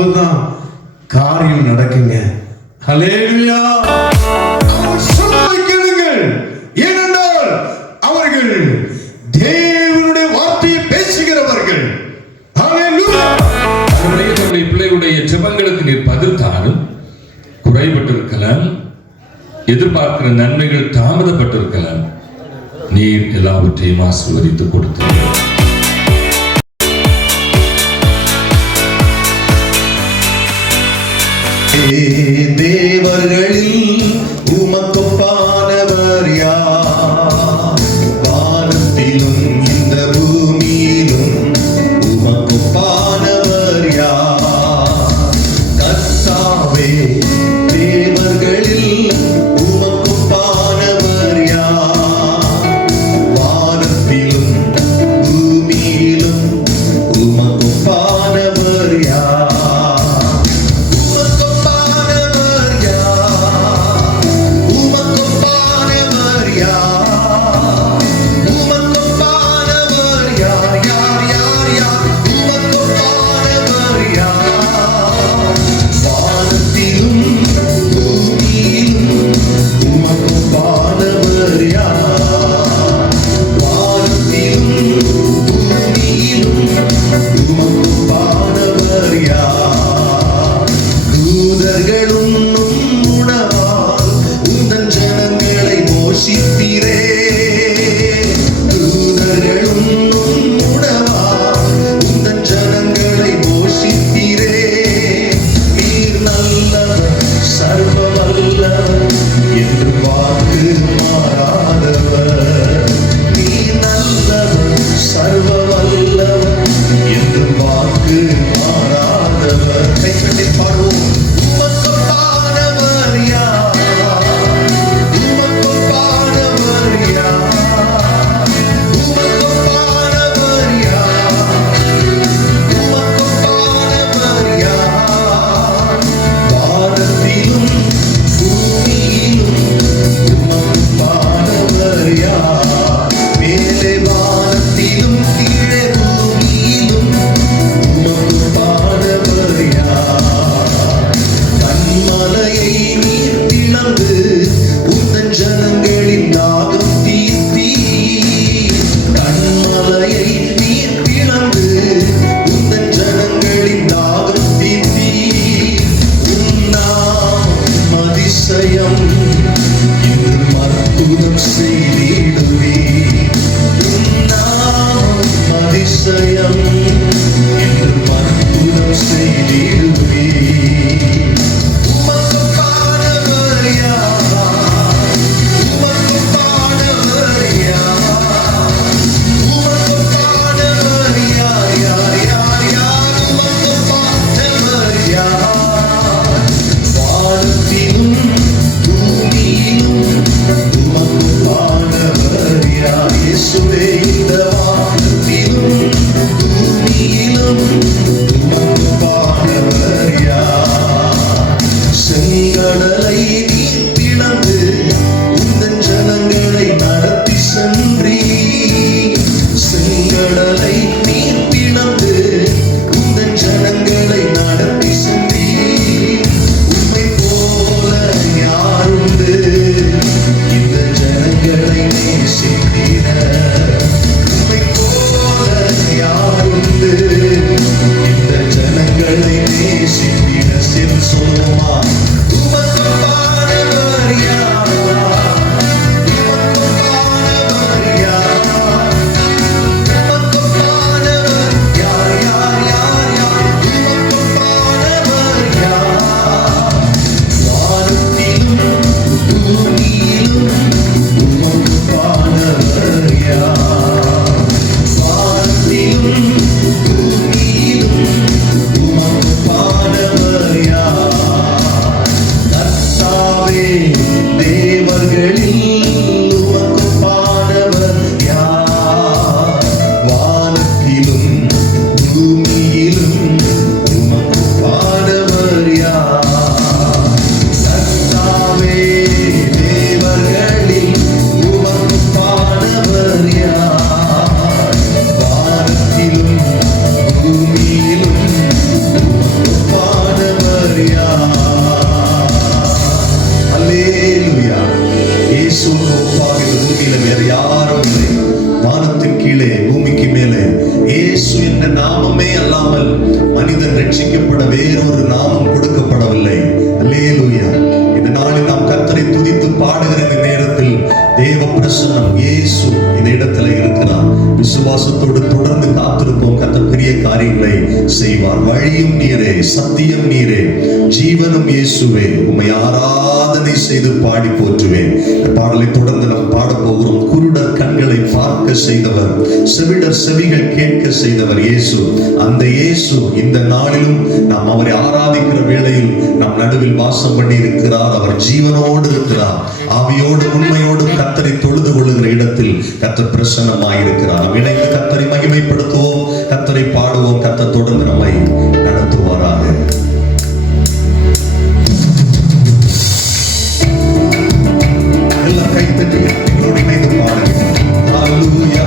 அப்போதுதான் காரியம் நடக்குங்க. ஹல்லேலூயா. சமாளிக்கணுங்கள். ஏனென்றால் அவர்கள் தேவனுடைய வார்த்தையை பேசுகிறவர்கள். ஹல்லேலூயா. நம்முடைய பிள்ளைகளுடைய ஜெபங்களுக்கு நீர் பதிர்த்தாலும் குறைபட்டிருக்கலாம், எதிர்பார்க்கிற நன்மைகள் தாமதப்பட்டிருக்கலாம். நீர் எல்லாவற்றையும் ஆசீர்வதித்து கொடுத்தீர்கள். தேவர்களில் உமக்கொப்பானவர் யார்? வானத்திலும் இந்த பூமியிலும் உமக்கொப்பானவர் யார்? கர்த்தாவே, தேவர்களில் உமக்கொப்பானவர் யார்? வானத்திலும் பூமியிலும் உமக்கொப்பானவர் யார்? பூமியிலும் உமக்கு பாட ரட்சிக்கப்பட வேறொரு நாமம் கொடுக்கப்படவில்லை. அல்லேலூயா. இந்த நாளில் நாம் கர்த்தரை துதித்து பாடுகிற இந்த நேரத்தில் தேவ பிரசன்னம் இயேசு இந்த இடத்துல இருக்கிறார். விசுவாசத்தோடு தொடர்ந்து காத்திருப்போம். கர்த்தர் பெரிய காரியங்களை செய்வார். வழியும் நீரே, சத்தியம் நீரே, ஜீவனும் இயேசுவே, உம்மை ஆராதனை செய்து பாடி போற்றுவேன். இந்த பாடலை தொடர்ந்து நாம் பாட போகிறோம். குருடர் கண்களை பார்க்க செய்தவர், செவிடர் செவிகள் கேட்க செய்தவர் இயேசு. அந்த இயேசு இந்த நாளிலும் நாம் அவரை ஆராதிக்கிற வேளையில் நம் நடுவில் வாசம் பண்ணி இருக்கிறார். அவர் ஜீவனோடு இருக்கிறார். ஆவியோடு உண்மையோடும் கர்த்தரை தொழுது கொள்ளுகிற இடத்தில் கர்த்தர் பிரசன்னமாயிருக்கிறார். நாம் இணைந்து கர்த்தரை மகிமைப்படுத்துவோம், கர்த்தரை பாடுவோம். கர்த்தர் தொடர்ந்து நம்மை நடத்துவாராக. எல்லாம் கைத்தட்டி எங்களோடு இணைந்து பாடுங்க. ஹல்லேலூயா.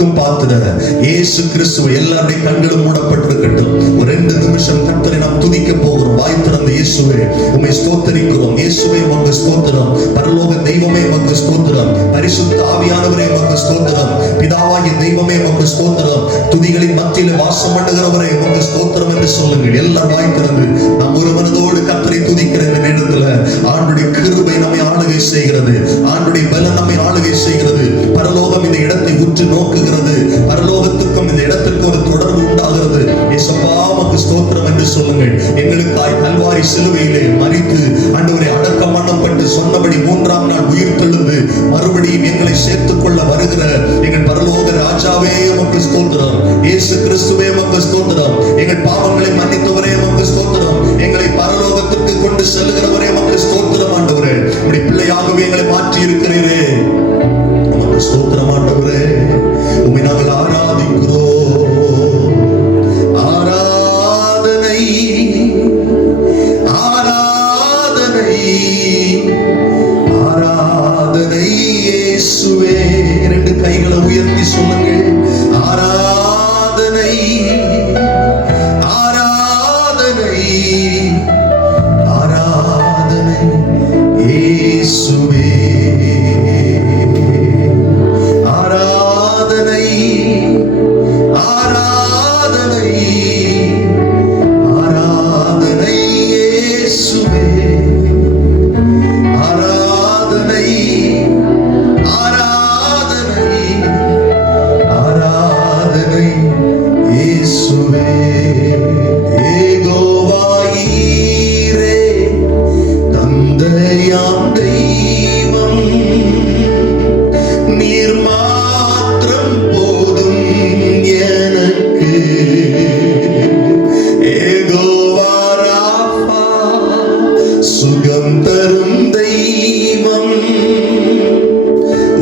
கனத்திற்கும் பாத்திர இயேசு கிறிஸ்துவை எல்லாருடைய கண்களும் மூடப்பட்டிருக்கட்டும். ஒரு 2 நிமிஷம் கர்த்தரை நாம் துதிக்க போகிறோம். வாய் திறந்த இயேசுவே உம்மை ஸ்தோத்திரிக்கிறோம். இயேசுவே உமக்கு ஸ்தோத்திரம். பரலோக தெய்வமே உமக்கு ஸ்தோத்திரம். பரிசுத்த ஆவியானவரே உமக்கு ஸ்தோத்திரம். பிதாவாகிய தெய்வமே உமக்கு ஸ்தோத்திரம். துதிகளின் மத்தியிலே வாசம் பண்ணுகிறவரே உமக்கு ஸ்தோத்திரம் என்று சொல்லுங்கள். எல்லாரும் வாய் திறந்து நாம் ஒரு மனதோடு கர்த்தரை துதிக்கிற இந்த நேரத்துல ஆண்டுடைய கிருபை நம்மை ஆளுகை செய்கிறது. ஆண்டுடைய பலன் நம்மை ஆளுகை செய்கிறது. பரலோகம் இந்த இடத்தை உற்று நோக்குகிறது. பரலோகத்துக்கும் இந்த இடத்திற்கு ஒரு தொடர்பு உண்டாகிறது. இயேசப்பா உமக்கு ஸ்தோத்திரம் என்று சொல்லுங்கள். எங்களுக்காய் கல்வாரி சிலுவையிலே மரித்து ஆண்டவரே அடக்கம் பண்ணப்பட்டு சொன்னபடி 3ஆம் நாள் உயிர் தெழுந்து மறுபடியும் எங்களை சேர்த்துக் கொள்ள வருகிற எங்கள் பரலோக ராஜாவே உமக்கு ஸ்தோத்திரம். இயேசு கிறிஸ்துவே உமக்கு ஸ்தோத்திரம். எங்கள் பாவங்களை மன்னித்தவரே உமக்கு ஸ்தோத்திரம். எங்களை பரலோகத்துக்கு கொண்டு செல்லுகிறவரே உமக்கு ஸ்தோத்திரம். ஆண்டவரே உம்முடைய பிள்ளையாகவே எங்களை மாற்றி இருக்கிறீரே, உமக்கு ஸ்தோத்திரம். ஆண்டவரே உம்மை நாங்கள் ஆராதிக்கிறோம். ஆராதனை ஆராதனை ஆராதனை இயேசுவே. 2 கைகளை உயர்த்தி சொல்லுங்கள். ஆராதனை ஆராதனை ஆராதனை இயேசுவே. ஆராதனை ஆராதனை ஆராதனை இயேசுவே. ஆராதனை ஆராதனை ஆராதனை இயேசுவே. ஏகோவாயீரே தந்தையாம் தெய்வம், நீர் மாத்திரம் போதும் எனக்கு. ஏகோவா ராஃபா சுகம் தரும் தெய்வம்,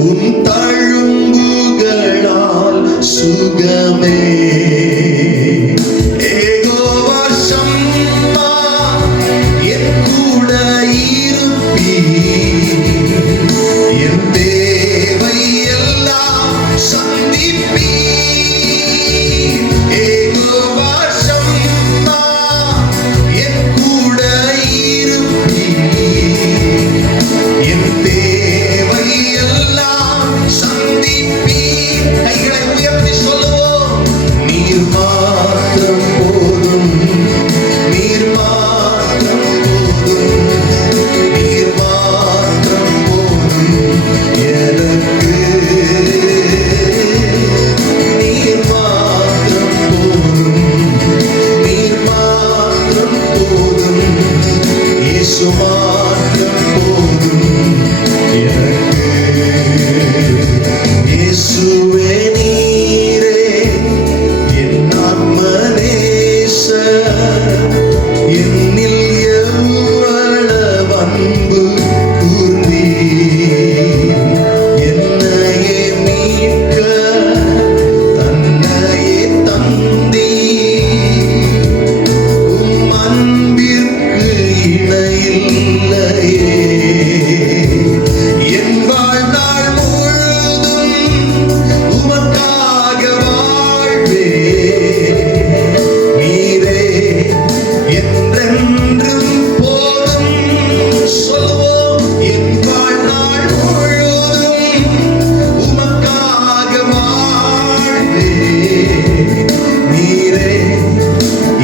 உன் தழும்புகளால் சுகமே. ஏகோவா ஷம்மா என் கூட இருப்பீர், என் தேவை எல்லாம் சந்திப்பீர். ஏகோவா ஷம்மா என் கூட இருப்பீர், என் தேவை எல்லாம் சந்திப்பீர். கைகளை உயர்த்தி சொல்லுவோம். நீர் மாத்திரம் போதும், நீர் மாத்திரம் போதும், நீர் மாத்திரம் போதும் எனக்கு. நீர் மாத்திரம் போதும், நீர் மாத்திரம் போதும், இயேசு மாத்திரம் போதும் எனக்கு. இயேசுவே நீரே என் ஆத்மநேசர், என்னில் எவ்வளவு அன்பு கூர்ந்தீர். என்னையே மீட்க தன்னையே தந்தீர். உம் அன்பிற்கு இணையில்லையே. என் வாழ்நாள் முழுதும் உமக்காக வாழ்வேன். நீரே என்றென்றும் போதும். சொல்லுவோம். என் வாழ்நாள் முழுதும் உமக்காக வாழ்வேன். நீரே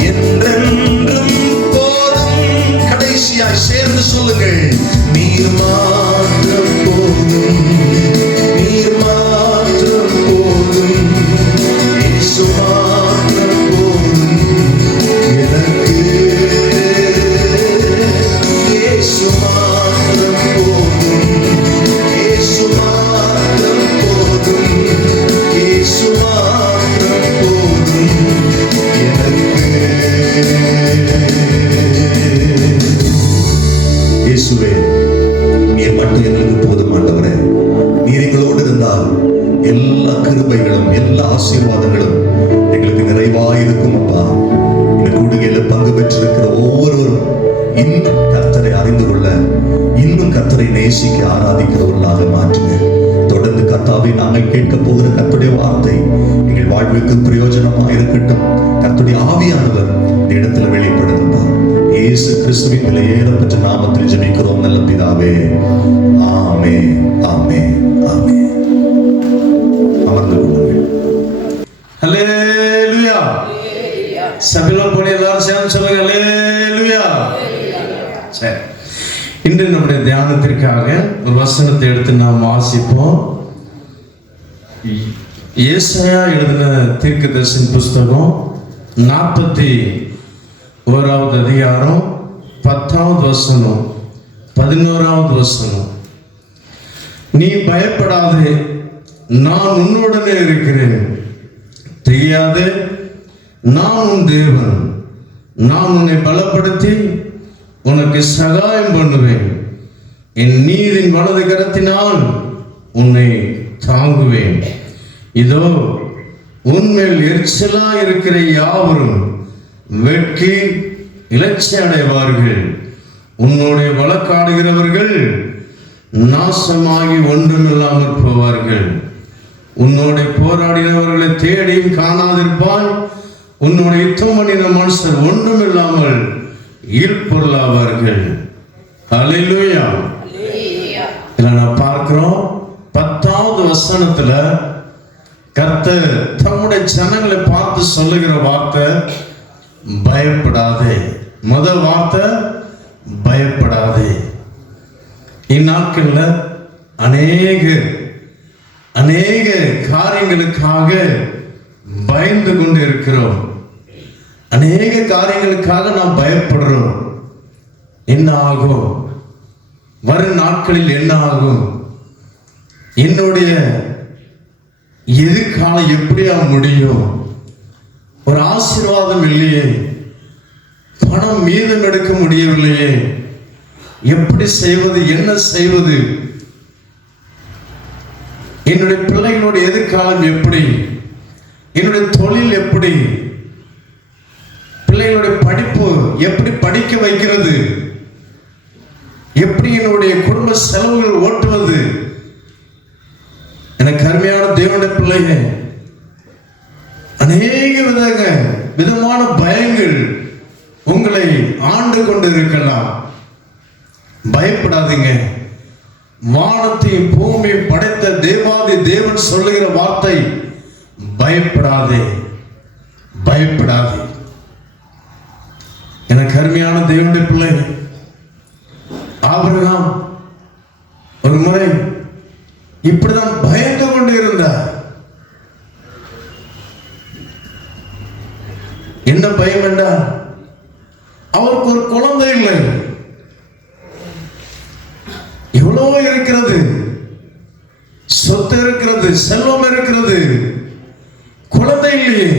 என்றென்றும் போதும். கடைசியாய் சேர்ந்து சொல்லுங்கள். நீர் மாத்திரம் போதும், நீர் மாத்திரம் போதும், இயேசு மாத்திரம் போதும் எனக்கு. இயேசு மாத்திரம் போதும், இயேசு மாத்திரம் போதும், இயேசு மாத்திரம் போதும் எனக்கு. இயேசுவே நீர் மட்டும் எங்களுக்கு போதும். ஆண்டவரே நீர் எங்களோடு இருந்தால் எல்லா கிருபைகளும் எல்லா ஆசீர்வாதங்களும் எங்களுக்கு நிறைவாய் இருக்கும். அப்பா இந்த கூடுகையில பங்கு பெற்றிருக்கிற ஒவ்வொருவரும் இன்னும் கர்த்தரை அறிந்து கொள்ள, இன்னும் கர்த்தரை நேசிக்க ஆராதிக்கிறவர்களாக மாற்றுங்க. தொடர்ந்து கர்த்தா கர்த்தாவே, நாங்கள் கேட்க போகிற கர்த்தருடைய வார்த்தை எங்கள் வாழ்வுக்கு பிரயோஜனமாக இருக்கட்டும். கர்த்தருடைய ஆவியானவர் இந்த இடத்துல வெளிப்படுத்துப்பா. இயேசு கிறிஸ்துவின் விலையேறப்பட்ட நாமத்தில் ஜெபிக்கிறோம் நல்ல பிதாவே. ஆமென், ஆமென், ஆமென். அமர்ந்து கொள்ளுங்கள். ஹல்லேலூயா. சபையில போய் எல்லாரும் சேர்ந்து சொல்லுங்க ஹல்லேலூயா. சரி, இன்று நம்முடைய தியானத்திற்காக ஒரு வசனத்தை எடுத்து நாம் வாசிப்போம். ஏசாயா எழுதின தீர்க்கதரிசன புஸ்தகம் 41வது அதிகாரம் 10வது வசனம் 11வது வசனம். நீ பயப்படாதே, நான் உன்னுடனே இருக்கிறேன். தெரியாதே, நான் உன் தேவன். நான் உன்னை பலப்படுத்தி உனக்கு சகாயம் பண்ணுவேன். என் நீதின் வலது கரத்தினால் உன்னை தாங்குவேன். இதோ உன்மேல் எரிச்சலா இருக்கிற யாவரும் வெட்கி இலட்சி அடைவார்கள். உன்னுடைய வழக்காடுகிறவர்கள் நாசமாகி ஒன்றுமில்லாமல் போவார்கள். உன்னோட போராடினவர்களை தேடியும் காணாதிருப்பாய். உன்னோட யுத்தம் பண்ணின மனுஷர் ஒன்றுமில்லாமல் ஈர்ப்பொருளாவார்கள். அல்லேலூயா. நான் பார்க்கிறோம் 10வது வசனத்துல கர்த்தர் தம்முடைய ஜனங்களை பார்த்து சொல்லுகிற வார்த்தை பயப்படாதே. முதல் வார்த்தை பயப்படாதே. இந்நாட்கள்ல அநேக காரியங்களுக்காக பயந்து கொண்டு இருக்கிறோம். அநேக காரியங்களுக்காக நாம் பயப்படுறோம். என்ன ஆகும்? வரும் நாட்களில் என்ன ஆகும்? என்னுடைய எதிர்காலம் எப்படியா முடியும்? ஒரு ஆசீர்வாதம் இல்லையே, பணம் மீதம் எடுக்க முடியவில்லையே, எப்படி செய்வது, என்ன செய்வது? என்னுடைய பிள்ளைகளோட எதிர்காலம் எப்படி? என்னுடைய தொழில் எப்படி? பிள்ளைகளுடைய படிப்பு எப்படி படிக்க வைக்கிறது? எப்படி என்னுடைய குடும்ப செலவுகள் ஓட்டுவது? எனக்கு அருமையான தேவனுடைய பிள்ளைகள், அநேக விதமான பயங்கள் உங்களை ஆண்டு கொண்டு இருக்கலாம். பயப்படாதீங்க. வானத்தையும் பூமியையும் படைத்த தேவாதி தேவன் சொல்லுகிற வார்த்தை பயப்படாதே, பயப்படாதே. எனக்கு அருமையான தேவனுடைய பிள்ளை, ஆபிரகாம் ஒரு முறை இப்படிதான் பயந்து கொண்டு இருந்தார். என்ன பயம் என்றால், அவருக்கு ஒரு குழந்தை இல்லை. எவ்வளவு இருக்கிறது, சொத்து இருக்கிறது, செல்வம் இருக்கிறது, குழந்தை இல்லையே.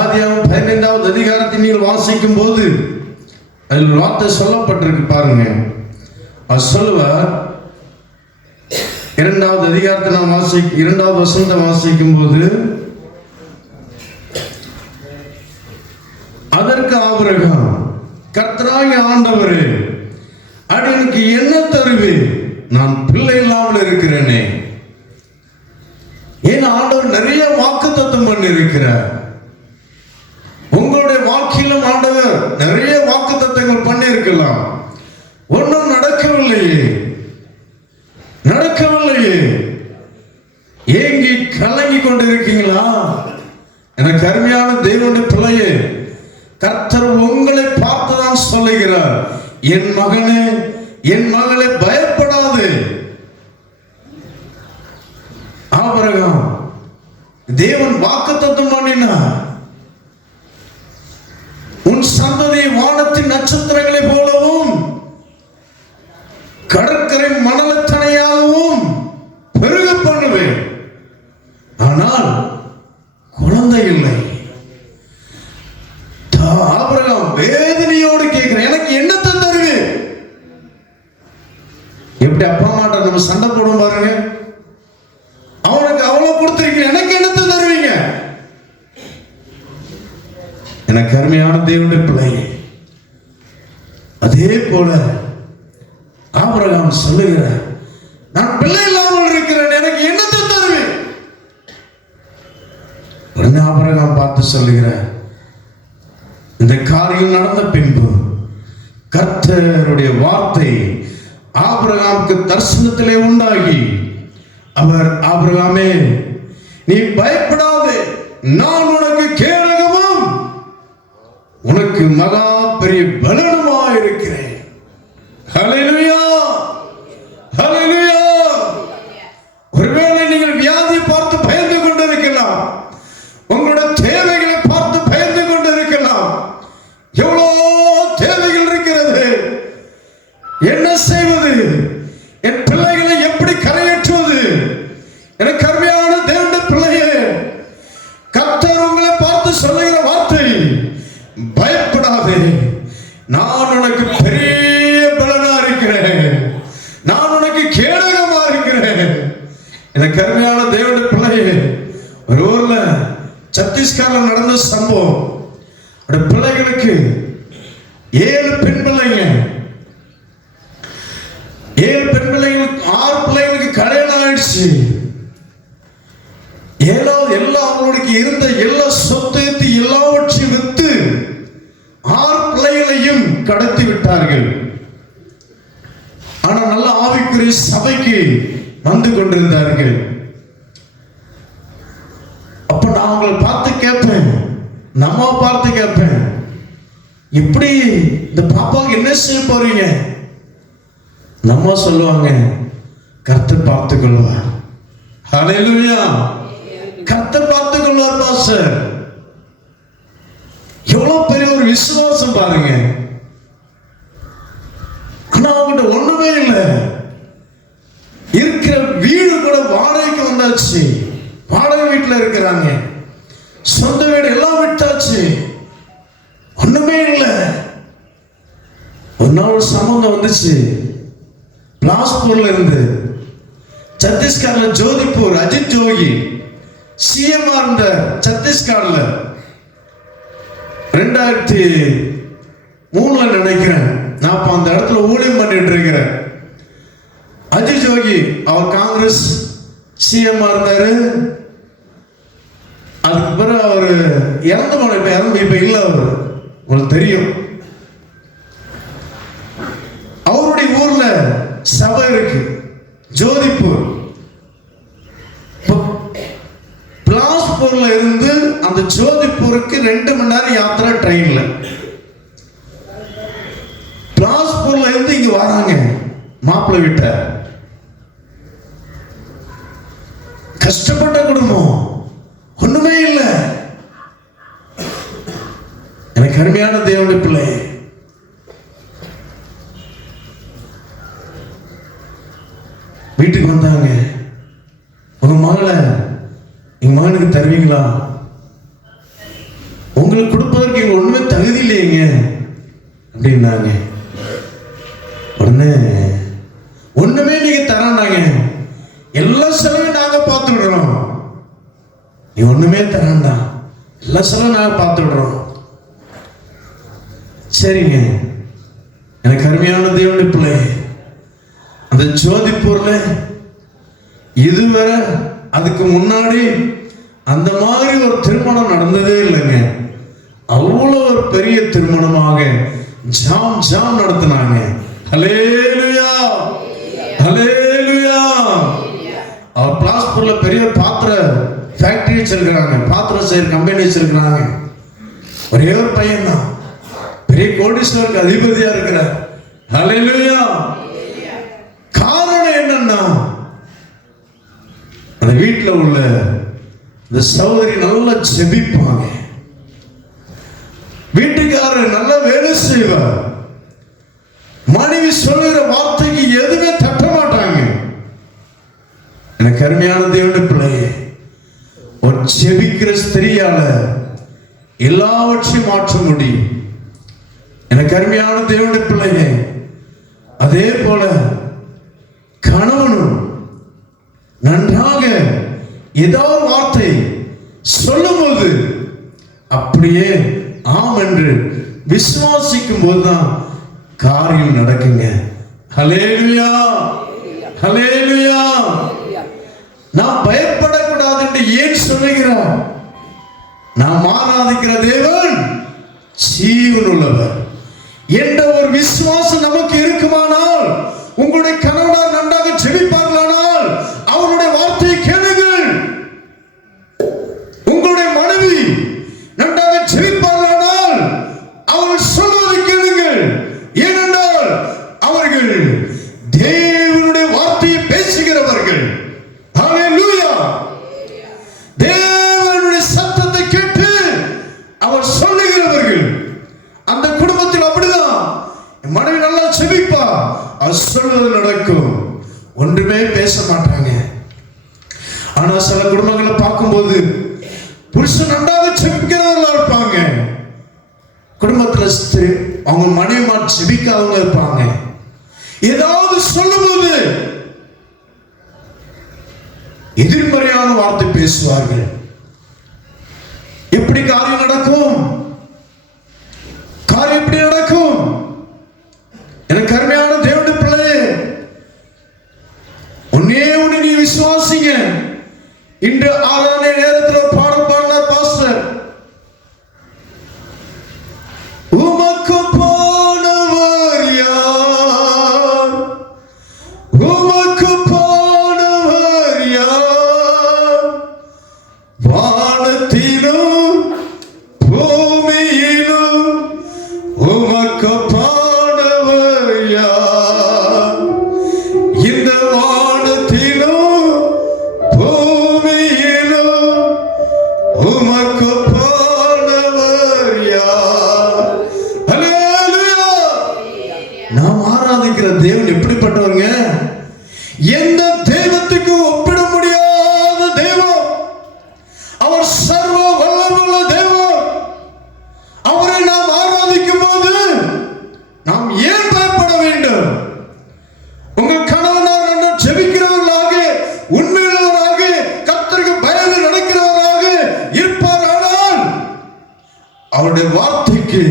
ஆதியாகமம் 15வது அதிகாரத்தை நீங்கள் வாசிக்கும் போது அதில் வார்த்தை சொல்லப்பட்டிருக்கு பாருங்க. அது சொல்லுவார், 2வது அதிகாரத்தை நாம் 2வது வசனத்தை வாசிக்கும் போது, அதற்கு ஆபிரகாம், கர்த்தராகிய ஆண்டவரே, அடியனுக்கு என்ன தருவேன்? நான் பிள்ளை இல்லாமல் இருக்கிறேனே. ஏன் ஆண்டவர் நிறைய வாக்குத்தத்தம் பண்ணி இருக்கிறார். உங்களுடைய வாழ்க்கையிலும் ஆண்டவர் நிறைய வாக்குத்தத்தங்கள் பண்ணி இருக்கலாம். ஒன்றும் நடக்கவில்லையே. ஏங்கி கலங்கி கொண்டு இருக்கீங்களா? எனக்கு அருமையான தேவனுடைய பிள்ளையே, கர்த்தர் உங்களை பார்த்துதான் சொல்லுகிறார், என் மகனே, என் மகளே, பயப்படாது. ஆபிரகாம் தேவன் வாக்குத்தத்தம் பண்ணினார், உன் சந்ததி வானத்தின் நட்சத்திரங்களை போலவும் கடற்கரை மணலத்தனையாகவும் பெருக பண்ணுவேன். ஆனால் குழந்தை இல்லை. ஆபிரகாம் வேதனையோடு கேட்கிறேன், எனக்கு என்னத்தை தருவேன்? எப்படி அப்பா அம்மாட்ட நம்ம சண்டை போடும் பாருங்க. அவனுக்கு அவ்வளவு கொடுத்திருக்கீங்க, எனக்கு என்னத்தை தருவீங்க? எனக்கு அருமையான தேவனுடைய பிள்ளை, அதே போல ஆபிரகாம் சொல்லுகிறார், நான் பிள்ளை இல்லாமல் இருக்கிறேன். சொல்லுகிறார், இந்த காரியம் நடந்த பின்பு கர்த்தருடைய வார்த்தை ஆபிரகாமுக்கு தரிசனத்திலே உண்டாகி அவர், ஆபிரகாமே நீ பயப்படாதே, நான் உனக்கு கேடகமும் உனக்கு மகா பெரிய பலனுமா இருக்கிறேன். ஹல்லேலூயா, ஹல்லேலூயா. ஒருவேளை நீங்கள் வியாதியை பார்த்து பயந்து கொண்டிருக்கலாம், உங்களுடைய தேவைகளை பார்த்து பயந்து கொண்டிருக்கலாம். எவ்வளோ தேவைகள் இருக்கிறது, என்ன செய்வது, என் பிள்ளைகளை எப்படி கரையேற்றுவது? எனக்கு அருமையான தேவனுடைய பிள்ளையே, கர்த்தர் உங்களை பார்த்து சொல்லுகிற வார்த்தை, பயப்படாதே, நான் உனக்கு பெரிய பலனா இருக்கிறேன், நான் உனக்கு கேடகமா இருக்கிறேன். எனக்கு அருமையான தேவனுடைய பிள்ளையே, ஒரு ஊர்ல சத்தீஸ்கர்ல நடந்த சம்பவம். பிள்ளைகளுக்கு 7 பெண் பிள்ளைங்க, 7 பெண் பிள்ளைங்களுக்கு 6 பிள்ளைங்களுக்கு கல்யாணம் ஆயிடுச்சு. எல்லாம் அவங்களுக்கு இருந்த எல்லா சொத்து எல்லாவற்றையும் வித்து 6 பிள்ளைகளையும் கடத்தி விட்டார்கள். ஆனா நல்ல ஆவிக்குரிய சபைக்கு வந்து கொண்டிருந்தார்கள். அப்ப நான் அவங்களை பார்த்து கேட்பேன், நம்ம பார்த்து கேட்பேன், இப்படி இந்த பாப்பாவுக்கு என்ன செய்ய போறீங்க? நம்ம சொல்லுவாங்க, கர்த்தர் பார்த்துக் கொள்வார். ஹல்லேலூயா, கர்த்தர் பார்த்துக் கொள்வார். பாஸ்டர், எவ்வளவு பெரிய ஒரு விசுவாசம் பாருங்க. ஆனா அவங்ககிட்ட ஒண்ணுமே இல்லை, இருக்கிற வீடு கூட வாடகைக்கு வந்தாச்சு, வாடகை வீட்டுல இருக்கிறாங்க, சொந்த வீடு எல்லாம் விட்டாச்சு, ஒண்ணுமே இல்லை. ஒரு நாள் ஒரு சம்பந்தம் வந்துச்சு, பிலாஸ்பூர்ல இருந்து சத்தீஸ்கர்ல ஜோதிப்பூர், அஜித் ஜோகி சிஎம்ஆ இருந்த சத்தீஸ்கர்ல 2003 நினைக்கிறேன், நான் அப்ப அந்த இடத்துல ஊழியம் பண்ணிட்டு இருக்கிறேன். அஜித் ஜோகி அவர் காங்கிரஸ் சிஎம்ஆ இருந்தாரு. அதுக்கு பிறகு அவர் இறந்து போன, இப்ப இல்ல, அவர் உங்களுக்கு தெரியும். அவருடைய ஊர்ல சபை இருக்கு, ஜோதிப்பூர். பிலாஸ்பூர்ல இருந்து அந்த ஜோதிப்பூருக்கு 2 மணி நேரம் யாத்திரை ட்ரெயின்ல. பிலாஸ்பூர்ல இருந்து இங்க வராங்க மாப்பிள்ளை வீட்ட. கஷ்டப்பட்ட குடும்பம், ஒண்ணுமே இல்லை. எனக்கு அருமையான தேவனுடைய பிள்ளை, வீட்டுக்கு வந்தாங்க. உங்க மகளை எங்க மகனுக்கு தருவீங்களா? உங்களுக்கு கொடுப்பதற்கு எங்க ஒண்ணுமே தகுதி இல்லையங்க அப்படின்னாங்க. உடனே ஒண்ணுமே நீங்க தராண்டாங்க, எல்லா செலவையும் நாங்க பார்த்து விடுறோம், நீ ஒண்ணுமே தராண்டா, எல்லா செலவும் நாங்க பார்த்து விடுறோம். சரிங்க. எனக்கு அருமையான தேவனுடைய பிள்ளை, அந்த ஜோதிப்பூர்ல இதுவரை அதுக்கு முன்னாடி அந்த மாதிரி ஒரு திருமணம் நடந்ததே இல்லைங்க. அவ்வளவு ஒரு பெரிய திருமணமாக ஜாம் ஜாம் நடத்தினாங்க. ஹல்லேலூயா, ஹல்லேலூயா. அவர் பிலாஸ்பூர்ல பெரிய பாத்திர ஃபேக்டரி வச்சிருக்கிறாங்க, பாத்திரம் செய்யற கம்பெனி வச்சிருக்கிறாங்க. ஒரே ஒரு பையன் தான், பெரிய கோடீஸ்வரருக்கு அதிபதியா இருக்கிறார். ஹல்லேலூயா. காரணம் என்னன்னா, அந்த வீட்டுல உள்ள இந்த சகோதரி நல்லா ஜெபிப்பாங்க, வீட்டுக்காரர் நல்லா வேலை செய்வார், மனைவி சொல்லுகிற வார்த்தைக்கு எதுவுமே தட்ட மாட்டாங்க. எனக்கு அருமையான தேவனுடைய பிள்ளையே, ஒரு ஜெபிக்கிற ஸ்திரியால எல்லாவற்றையும் மாற்ற முடியும். எனக்கு அருமையான தேவனுடைய பிள்ளையே, அதே போல கணவனும் நன்றாக ஏதாவது வார்த்தை சொல்லும்போது அப்படியே ஆம் என்று விசுவாசிக்கும் போதுதான் காரியம் நடக்குங்க. ஹல்லேலூயா, ஹல்லேலூயா. நான் பயப்படக்கூடாது என்று ஏன் சொல்லுகிறார்? நான் மாறாத உள்ளவர் என்ற ஒரு விசுவாசம் நமக்கு இருக்குமானால், உங்களுடைய கணவனார் நன்றாக ஜெபிப்பார்களானால் அவருடைய வார்த்தையை கேளுங்கள். உங்களுடைய மனைவி நன்றாக ஜெபிப்பார்களானால் அவர்கள் சொல்வதை கேளுங்கள். ஏனென்றால் அவர்கள் தேவனுடைய வார்த்தையை பேசுகிறவர்கள். ஹல்லேலூயா. தேவனுடைய சத்தத்தை கேட்டு அவர் சொல்லுகிறவர்கள். அந்த குடும்பத்தில் அப்படிதான். மனைவி நல்லா செபிப்பா, அவர் சொல்வது நடக்கும். ஒன்றுமே பேச மாட்டாங்க. ஆனா சில குடும்பங்களை பார்க்கும்போது புருஷன் நன்றாக செபிக்கிறவர்களா இருப்பாங்க, குடும்பத்துல அவங்க மனைவி செபிக்காதவங்க இருப்பாங்க. ஏதாவது சொல்லும்போது எதிர்மறையான வார்த்தை பேசுவார்கள். எப்படி காரியம் நடக்கும்? காரியம் எப்படி நடக்கும்? எனக்கு அருமையான தேவனுடைய பிள்ளையே, ஒன்னே ஒண்ணு நீ விசுவாசிங்க. இன்று 6 நேரத்தில் பாடம் பாடினார் பாஸ்டர். உமக்கு போனவர் யார்? உமக்கு போனவர் யார்? வானத்திலும் பூமியிலும் உமக்கு போனவர் யார்? இந்த வானத்திலும் பூமியிலும் உமக்கு போனவர் யார்? ஹல்லேலூயா. நாம் ஆராதிக்கிற தேவன் எப்படிப்பட்டவங்க? எந்த தெய்வத்துக்கு ஒப்பிட முடியாத தெய்வம். அவர் சர்வ வல்லமையுள்ள தெய்வம். அவரை நாம் ஆராதிக்கும் போது நாம் ஏன் பயப்பட வேண்டும்? உங்கள் கணவனார் நன்றாக ஜெபிக்கிறவர்களாக, உண்மையுள்ளவராக, கர்த்தருக்கு பயந்து நடக்கிறவராக இருப்பாரானால் அவருடைய வார்த்தைக்கு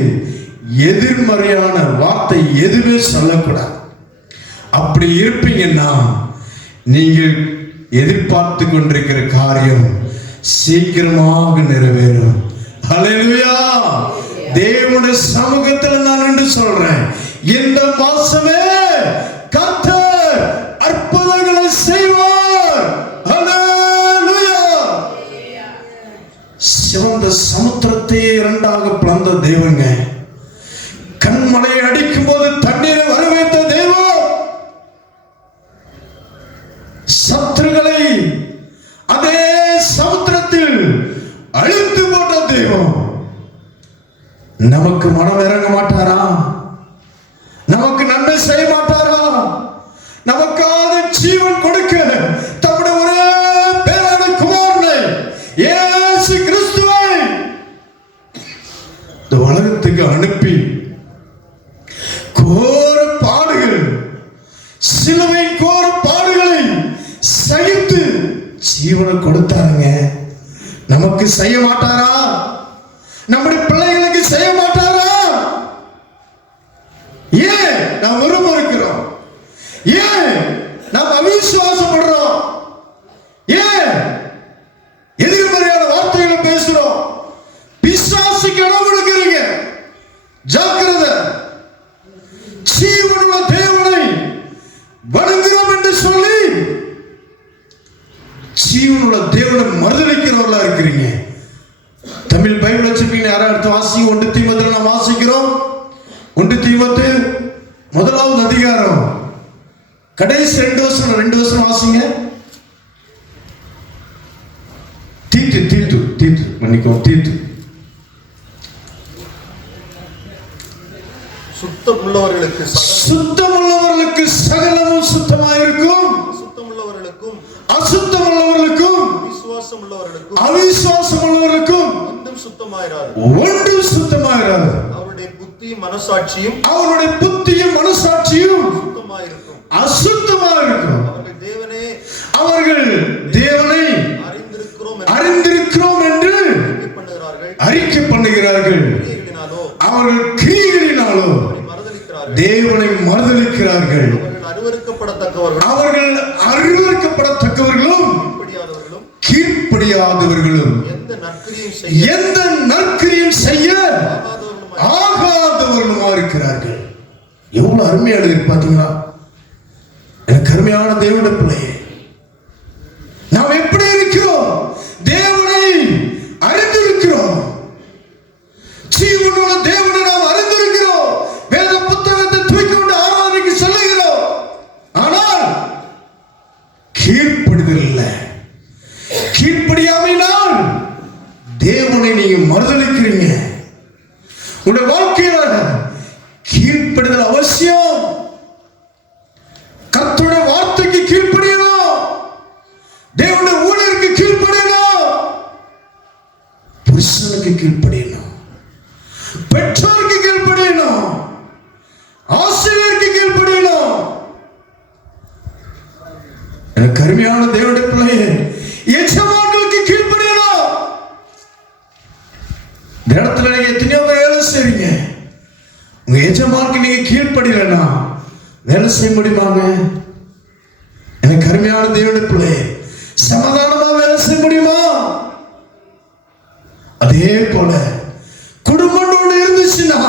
எதிர்மறையான வார்த்தை எதுவுமே சொல்லக்கூடாது. அப்படி இருப்பீங்கன்னா நீங்கள் எதிர்பார்த்து கொண்டிருக்கிற காரியம் சீக்கிரமாக நிறைவேறும். ஹல்லேலூயா. தேவனுடைய சமூகத்தில் நான் என்று சொல்றேன், இந்த மாசமே கர்த்தர் அற்புதங்களை செய்வார். ஹல்லேலூயா. சிவந்த சமுத்திரத்தை இரண்டாக பிளந்த தேவங்க, கண்மலையை அடிக்கும் போது தண்ணீரை வரவேற்ற தெய்வம், சத்துருக்களை அதே சமுத்திரத்தில் அழித்து போட்ட தெய்வம் நமக்கு மனம் இறங்க மாட்டாரா? நமக்கு நன்மை செய்ய மாட்டாரா? நமக்காக ஜீவன் கொடுக்க தம்முடைய ஒரே பேரான குமாரனை இயேசு கிறிஸ்துவை இந்த உலகத்துக்கு அனுப்பி கோர பாடுகள், சிலுவை கோர பாடுகளை சகித்து ஜீவனை கொடுத்தாருங்க. நமக்கு செய்ய மாட்டாரா? நம்முடைய பிள்ளைகளுக்கு செய்ய மாட்டாரா? ஏன் நாம் விரும்புகிறோம்? ஏன் நாம் அவிசுவாசப்படுறோம்? ஏன் எதிர்மறையான வார்த்தைகளை பேசுறோம்? பிசாசுக்கு இடம் கொடுக்கிறீங்க. ஜாக்கிரதை. ஜீவனுள்ள தேவனை வணங்குகிறோம் என்று சொல்லி ஜீவனுள்ள தேவனை மறுதலிக்கிறவர்களா இருக்கிறீங்க. தமிழ் பைபிள் வச்சிருக்கீங்க, யாரும் அடுத்து வாசிங்க. 1 தீமோத்தேயுல நாம் வாசிக்கிறோம். 1 தீமோத்தேயு 1வது அதிகாரம் கடைசி 2 வசனம் வாசிங்க. தீத்து மன்னிக்கும். தீத்து சுத்தமுள்ளவர்களுக்கு சகலமும் சுத்தமாயிருக்கும், அசுத்தமுள்ளவர்களுக்கும் அவிசுவாசம் உள்ளவர்களுக்கும் ஒன்றும் சுத்தமாயிராது. அவருடைய புத்தியும் மனசாட்சியும் அசுத்தமாயிருக்கும். அவர்கள் தேவனை அறிந்திருக்கிறோம் என்று அறிக்கை பண்ணுகிறார்கள். அவர்கள் கிரியைகளினாலோ தேவனை மறுதலிக்கிறார்கள். அவர்கள் அருவருக்கப்படத்தக்கவர்களும் கீழ்ப்படியாதவர்களும் எந்த நற்கிரியும் செய்ய ஆகாத எவ்வளவு அருமையா இருக்கு பாத்தீங்களா? எனக்கு அருமையான தேவனுடைய பிள்ளையே, நாம் எப்படி இருக்கிறோம்? தேவனை அறிந்திருக்கிறோம். ஜீவனுள்ள தேவனை நாம் அறிந்திருக்கிறோம். வேத புத்தகத்தை தூக்கி கொண்டு ஆராதனைக்கு செல்லுகிறோம். ஆனால் கீழ்ப்படிதல் இல்லை. கீழ்ப்படியாமையினால் தேவனை நீங்க மறுதலிக்கிறீங்க. உங்களுடைய வாழ்க்கையில கீழ்ப்படிதல் அவசியம். கர்த்தருடைய வார்த்தைக்கு கீழ்ப்படியணும். தேவனுடைய ஊழியருக்கு கீழ்ப்படியணும். புருஷனுக்கு கீழ்ப்படியணும். பெற்றோருக்கு கீழ்ப்படியணும். ஆசிரியருக்கு கீழ்ப்படியணும். எனக்கு அருமையான தேவனுடைய பிள்ளையே, எஜமான்களுக்கு கீழ்ப்படியணும். இந்த இடத்துல நீங்க எத்தனையோ வேலை செய்றீங்க. உங்க எஜமானுக்கு நீங்க கீழ்ப்படியலன்னா வேலை செய்ய முடியுமாங்க? எனக்கு அருமையான தேவனுடைய பிள்ளையே, சமாதானமா வேலை செய்ய முடியுமா? அதே போல குடும்பத்தோடு இருந்துச்சுன்னா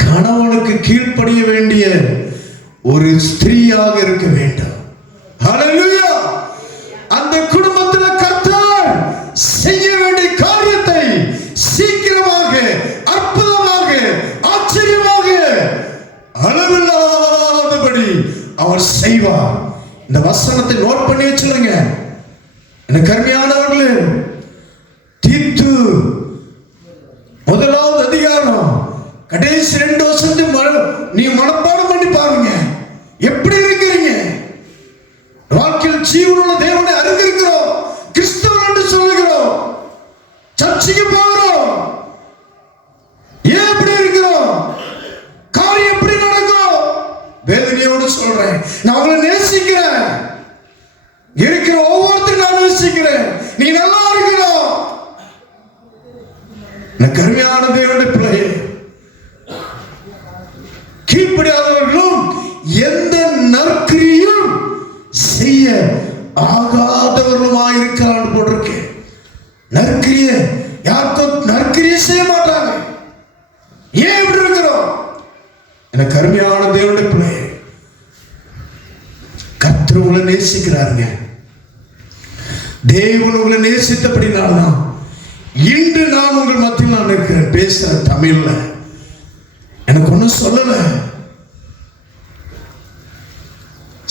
கணவனுக்கு கீழ்ப்படிய வேண்டிய ஒரு ஸ்திரீயாக இருக்க வேண்டும். ஹல்லேலூயா! அந்த குடும்பத்தில் கர்த்தர் செய்ய வேண்டிய காரியத்தை சீக்கிரமாக, அற்புதமாக, ஆச்சரியமாக, அளவில்லாதபடி அவர் செய்வார். இந்த வசனத்தை நோட் பண்ணி வச்சுருங்க. எனக்கு அருமையானவர்களே, தீத்து 1வது அதிகாரம் கடைசி 2 வசனத்தை நீ மனப்பாடம் பண்ணி பாருங்க. எப்படி இருக்கிறீங்க? வாழ்க்கையில் ஜீவனுள்ள தேவனை அறிந்திருக்கிறோம். கிறிஸ்தவன் என்று சொல்லுகிறோம். சர்ச்சைக்கு போகிறோம். ஏன் எப்படி இருக்கிறோம்? காரியம் எப்படி நடக்கும்? வேதனையோடு சொல்றேன், நான் உங்களை நேசிக்கிறேன். இருக்கிற ஒவ்வொருத்தரும் நான் நேசிக்கிறேன். நீ நல்லா இருக்கணும். எனக்கு அருமையான தேவனுடைய பிள்ளையே, கீழ்ப்படியாதவர்களும் எந்த நற்கிரியும் செய்ய ஆகாதவர்களுமாயிருக்கிறான் போட்டிருக்கு. நற்கிரிய யாருக்கும் நற்கிரிய செய்ய மாட்டாங்க. ஏன் இப்படி இருக்கிறோம்? எனக்கு அருமையான தேவனுடைய பிள்ளையே, கர்த்தர் உங்களை நேசிக்கிறாருங்க. தேவன் உங்களை நேசித்தபடினால்தான் இன்று நான் உங்கள் மத்தியில் நான் இருக்கிறேன். பேசுற தமிழ்ல எனக்கு ஒன்றும் சொல்லல,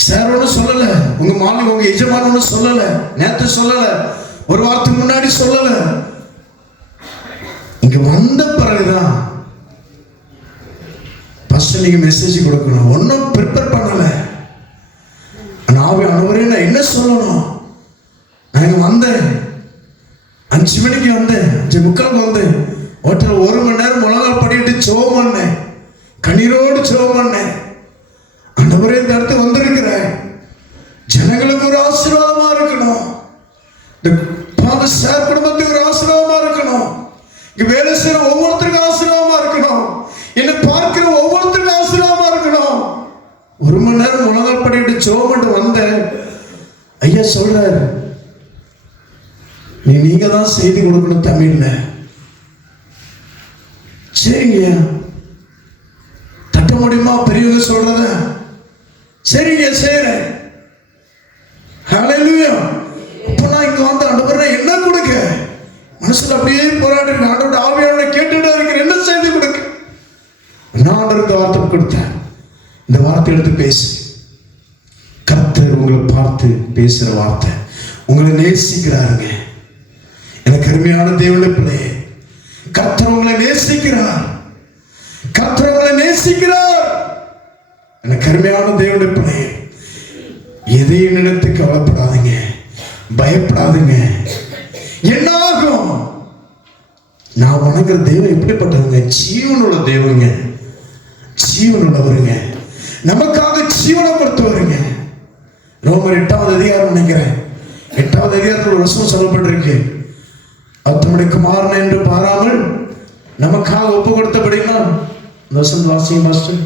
சார் ஒன்றும் சொல்லல, உங்க மாமி உங்க எஜமான ஒன்றும் சொல்லல, நேத்து சொல்லல, ஒரு வாரத்துக்கு முன்னாடி சொல்லல. இங்க வந்த பிறகுதான் ஃபர்ஸ்ட் நீங்க மெசேஜ் கொடுக்கணும். ஒன்றும் ப்ரிப்பேர் பண்ணல. ஆண்டவரே நான் என்ன சொல்லணும்? நான் இங்க வந்தேன், 5 மணிக்கு வந்தேன், 5:45 வந்தேன். ஹோட்டல் 1 மணி நேரம் முழங்கால் படிட்டு ஜெபம் பண்ணேன், கண்ணீரோடு ஜெபம் பண்ணேன். ஆண்டவரே இந்த இடத்துக்கு வந்திருக்கிறேன், ஜனங்களுக்கு ஒரு ஆசீர்வாதமா இருக்கணும், இந்த சார் குடும்பத்துக்கு ஒரு ஆசீர்வாதமா இருக்கணும், இங்க வேலை செய்யற ஒவ்வொருத்தருக்கும் ஆசீர்வாதமா இருக்கணும், என்னை பார்க்கிற ஒவ்வொருத்தருக்கும் ஆசீர்வாதமா இருக்கணும். 1 மணி நேரம் முழங்கால் படிட்டு ஜெபம் பண்ணிட்டு வந்தேன். ஐயா சொல்றாரு, நீங்க தான் செய்தி கொடுக்கணும் தமிழ்ல. சரிங்க, தட்ட முடியுமா பெரியவங்க சொல்றத? சரிங்க செய்யறேன். ஹல்லேலூயா. அப்போ நான் இங்க வந்து ஆண்டவரே என்ன கொடுக்க மனசுல அப்படியே போராடி ஆண்டவரோட ஆவியானவரை கேட்டுட்டே இருக்கிறேன், என்ன செய்தி கொடுக்க? நான் ஆண்டவர் இந்த வார்த்தை கொடுத்தேன், இந்த வார்த்தை எடுத்து பேசு. கர்த்தர் உங்களை பார்த்து பேசுற வார்த்தை. உங்களை நேசிக்கிறாருங்க. எனக்கு அருமையான தேவனுடைய பிள்ளையே, கர்த்தர் உங்களை நேசிக்கிறார். கர்த்தர் உங்களை நேசிக்கிறார். எனக்கு அருமையான தேவனுடைய பிள்ளையே, எதையும் நினைத்து கவலைப்படாதீங்க, பயப்படாதீங்க. என்ன ஆகும்? நான் வணங்குற தெய்வம் எப்படிப்பட்டவங்க? ஜீவனுள்ள தெய்வங்க, ஜீவனுள்ளவருங்க, நமக்காக ஜீவனை கொடுத்தவருங்க. ரோமர் 8வது அதிகாரம் நினைக்கிறேன், 8வது அதிகாரத்தில் ஒரு வசனம் சொல்லப்பட்டிருக்கு. தம்முடைய குமாரன் என்று பாராமல் நமக்காக ஒப்பு கொடுத்தபடினா, வசனம் வாசிங்க மாஸ்டர்.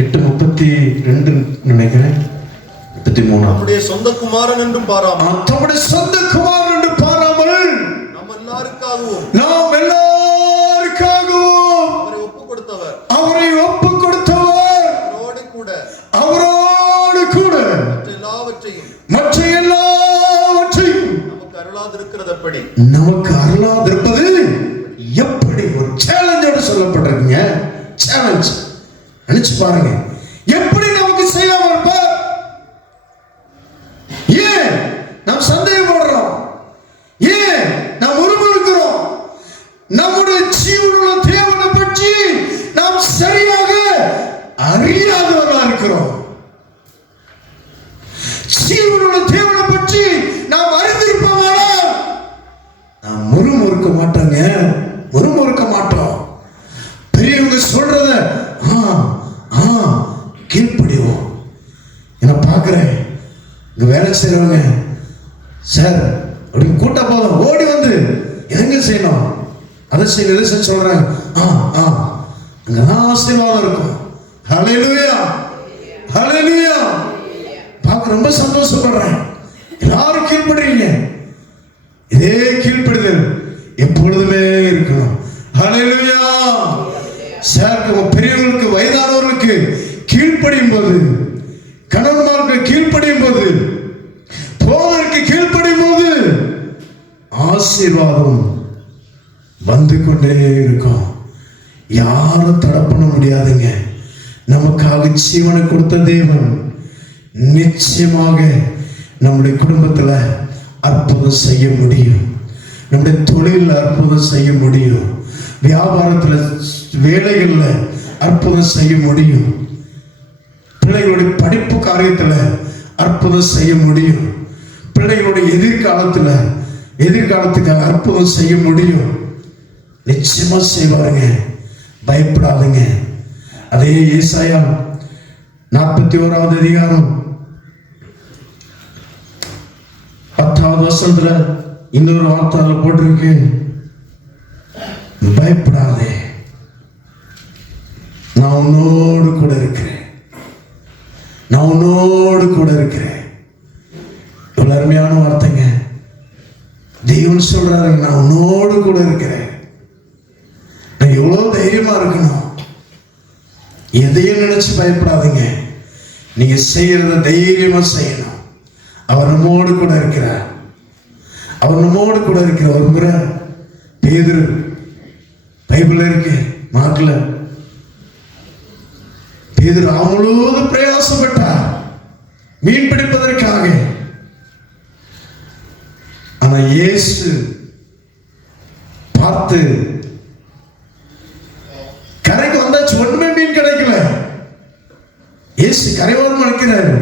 8:32 நினைக்கிறேன், 33. நம்முடைய சொந்த குமாரன் என்றும் பாராமல், தம்முடைய சொந்த குமாரன் என்று பாராமல் நாம் எல்லாருக்காகவும் அவரை ஒப்பு அவரை ஒப்பு மற்ற எல்லாவற்றையும் நமக்கு அருளாதிருக்கிறது எப்படி? நமக்கு அருளாதிருப்பது எப்படி? ஒரு சேலஞ்சோட சொல்லப்பட்டிருக்குங்க. சேலஞ்ச். நினைச்சு பாருங்க, எப்படி நமக்கு செய்யாம இருப்பார்? ஏன் நாம் சந்தேகப்படுறோம்? ஏன் நாம் முறுமுறுக்கிறோம்? நம்முடைய ஜீவனுள்ள தேவனை பற்றி நாம் சரியாக அறியாதவர்களா இருக்கிறோம். ஜீவனுள்ள தேவனை பற்றி நாம் அறிந்திருப்போமானால் நாம் முறுமுறுக்க மாட்டோங்க. முறுமுறுக்க மாட்டோம். பெரியவங்க சொல்றத கீழ்ப்படிவோம். நான் பார்க்கிறேன், இங்க வேலை செய்யறவங்க சார் அப்படின்னு கூட்ட போதும் ஓடி வந்து எங்க செய்யணும், அதை செய்ய இதை செய்ய சொல்றாங்க. அங்கதான் ஆசீர்வாதம் இருக்கும். ஹல்லேலூயா, ஹல்லேலூயா. பார்க்க ரொம்ப சந்தோஷப்படுறேன். எல்லாரும் கீழ்ப்படுறீங்க. இதே கீழ்ப்படுதல் எப்பொழுதுமே இருக்கணும். ஹல்லேலூயா. சேர்க்க பெரியவர்களுக்கு வயதானவர்களுக்கு கீழ்ப்படியும் போது, கணவன்மாருக்கு கீழ்ப்படியும் போது, போதற்கு கீழ்ப்படியும் போது ஆசீர்வாதம் வந்து கொண்டே இருக்கும். யாரும் தடை பண்ண முடியாதுங்க. நமக்காக ஜீவனை கொடுத்த தேவன் நிச்சயமாக நம்முடைய குடும்பத்தில் அற்புதம் செய்ய முடியும். நம்முடைய தொழிலில் அற்புதம் செய்ய முடியும். வியாபாரத்தில், வேலைகளில் அற்புதம் செய்ய முடியும். பிள்ளைகளுடைய படிப்பு காரியத்தில் அற்புதம் செய்ய முடியும். பிள்ளைகளுடைய எதிர்காலத்துக்கு அற்புதம் செய்ய முடியும். நிச்சயமா செய்வாருங்க. பயப்படாதுங்க. அதே ஏசாயா 41வது அதிகாரம் 10வது வசனத்துல இன்னொரு வார்த்தை போட்டிருக்கு, பயப்படாதே, நான் உன்னோடு கூட இருக்கிறேன், நான் உன்னோடு கூட இருக்கிறேன். இவ்வளவு அருமையான வார்த்தைங்க. தேவன் சொல்றாரு, நான் உன்னோடு கூட இருக்கிறேன். நான் எவ்வளவு தைரியமா இருக்கணும். எதையும் நினைச்சு பயப்படாதீங்க. நீங்க செய்யறத தைரியமா செய்யணும். அவர் நம்மோடு கூட இருக்கிறார். அவர் நம்மோடு கூட இருக்கிற. ஒரு முறை பேதுரு, பைபிள்ல இருக்கு, மார்க்ல, பேதுரு அவளோடு பிரயாசப்பட்டார் மீன் பிடிப்பதற்காக. ஆனா இயேசு பார்த்து, கரைக்கு வந்தாச்சு, ஒண்ணுமே மீன் கிடைக்கல. இயேசு கரையோரம் நிற்கிறாரு.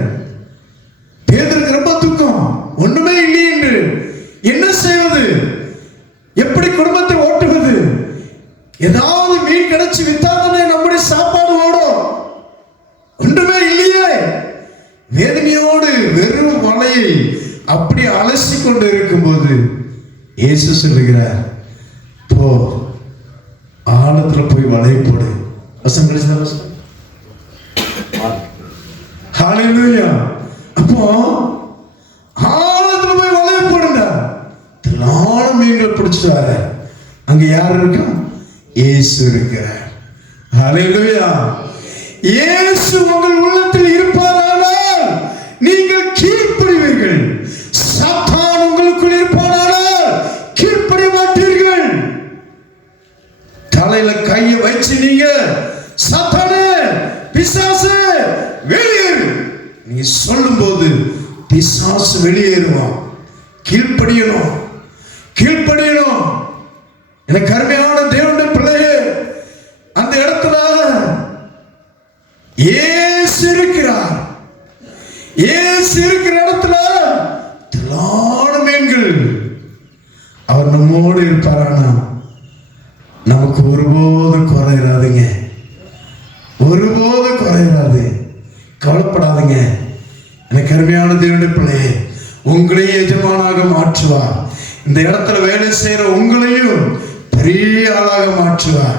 பேதுருக்கு ரொம்ப துக்கம், ஒண்ணுமே இல்லை என்று. என்ன செய்வது? எப்படி குடும்பத்தை ஓட்டுவது? ஏதாவது மீன் கிடைச்சு வித்தாதானே நம்முடைய சாப்பாடு ஓடும். ஒன்றுமே இல்லையே. வேதனையோடு வெறும் வலையை அப்படி அலசி கொண்டு இருக்கும்போது இயேசு சொல்லுகிறார், போ, ஆழத்துல போய் வலையை போடு. ஹல்லேலூயா. அப்போ ஆழத்துல போய் வலையை போடுங்க. திரளான மீன்கள் பிடிச்சிட்டு வர. அங்க யார் இருக்கா? இயேசு இருக்கிறார். ஹல்லேலூயா. இயேசு உங்கள் உள்ளத்தில் இருப்பாரானால் நீங்கள் கீழ்ப்படிவீர்கள். சாத்தான் உங்களுக்குள் இருப்பாரானால் கீழ்ப்படிய மாட்டீர்கள். தலையில கையை வச்சு நீங்க சாத்தானே, பிசாசு வெளியேறு நீங்க சொல்லும் போது பிசாசு வெளியேறுவான். கீழ்ப்படியணும், கீழ்ப்படியணும். எனக்கு அருமையான தேவனுடைய பிள்ளையே, அந்த இடத்துல இயேசு இருக்கிறார். இயேசு இருக்கிற இடத்துல திரளான மீன்கள். அவர் நம்மோடு இருப்பாரானா நமக்கு ஒருபோதும் குறையிறாதுங்க. ஒருபோதும் குறையிறாது. கவலைப்படாதுங்க. எனக்கு அருமையான தேவனுடைய பிள்ளையே, உங்களையும் எஜமானாக மாற்றுவார். இந்த இடத்துல வேலை செய்யற உங்களையும் பெரிய ஆளாக மாற்றுவார்.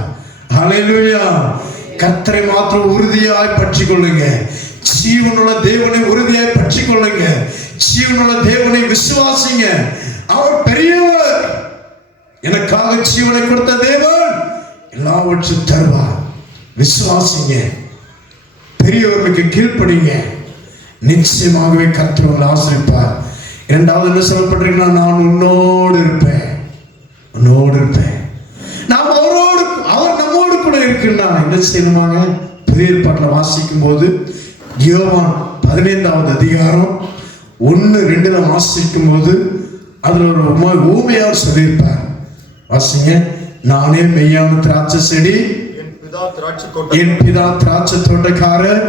ஹல்லேலூயா. கர்த்தரை மாத்திரம் உறுதியாய் பற்றி கொள்ளுங்க. ஜீவனுள்ள தேவனை உறுதியாய் பற்றி கொள்ளுங்க. ஜீவனுள்ள தேவனை விசுவாசிங்க. அவர் பெரியவர். எனக்காக ஜீவனை கொடுத்த தேவன் எல்லாவற்றையும் தருவார். விசுவாசிங்க. பெரியவர்களுக்கு கீழ்ப்படிங்க. நிச்சயமாகவே கர்த்தர் உங்களை ஆசீர்வதிப்பார். இரண்டாவது என்ன சொல்லப்பட்டிருக்குன்னா, நான் உன்னோடு இருப்பேன், உன்னோடு இருப்பேன். நாம் அவரோடு, அவர் நம்மோடு கூட இருக்குன்னா என்ன செய்யணுமாங்க? புதிய ஏற்பாட்டில் வாசிக்கும் போது யோவான் 15வது அதிகாரம் 1-2 வாசிக்கும் போது அதுல ஒரு ஊமையார் சொல்லியிருப்பார். வாசிங்க. நானே மெய்யான திராட்சை செடி, என் பிதா திராட்சை தோட்டக்காரர்,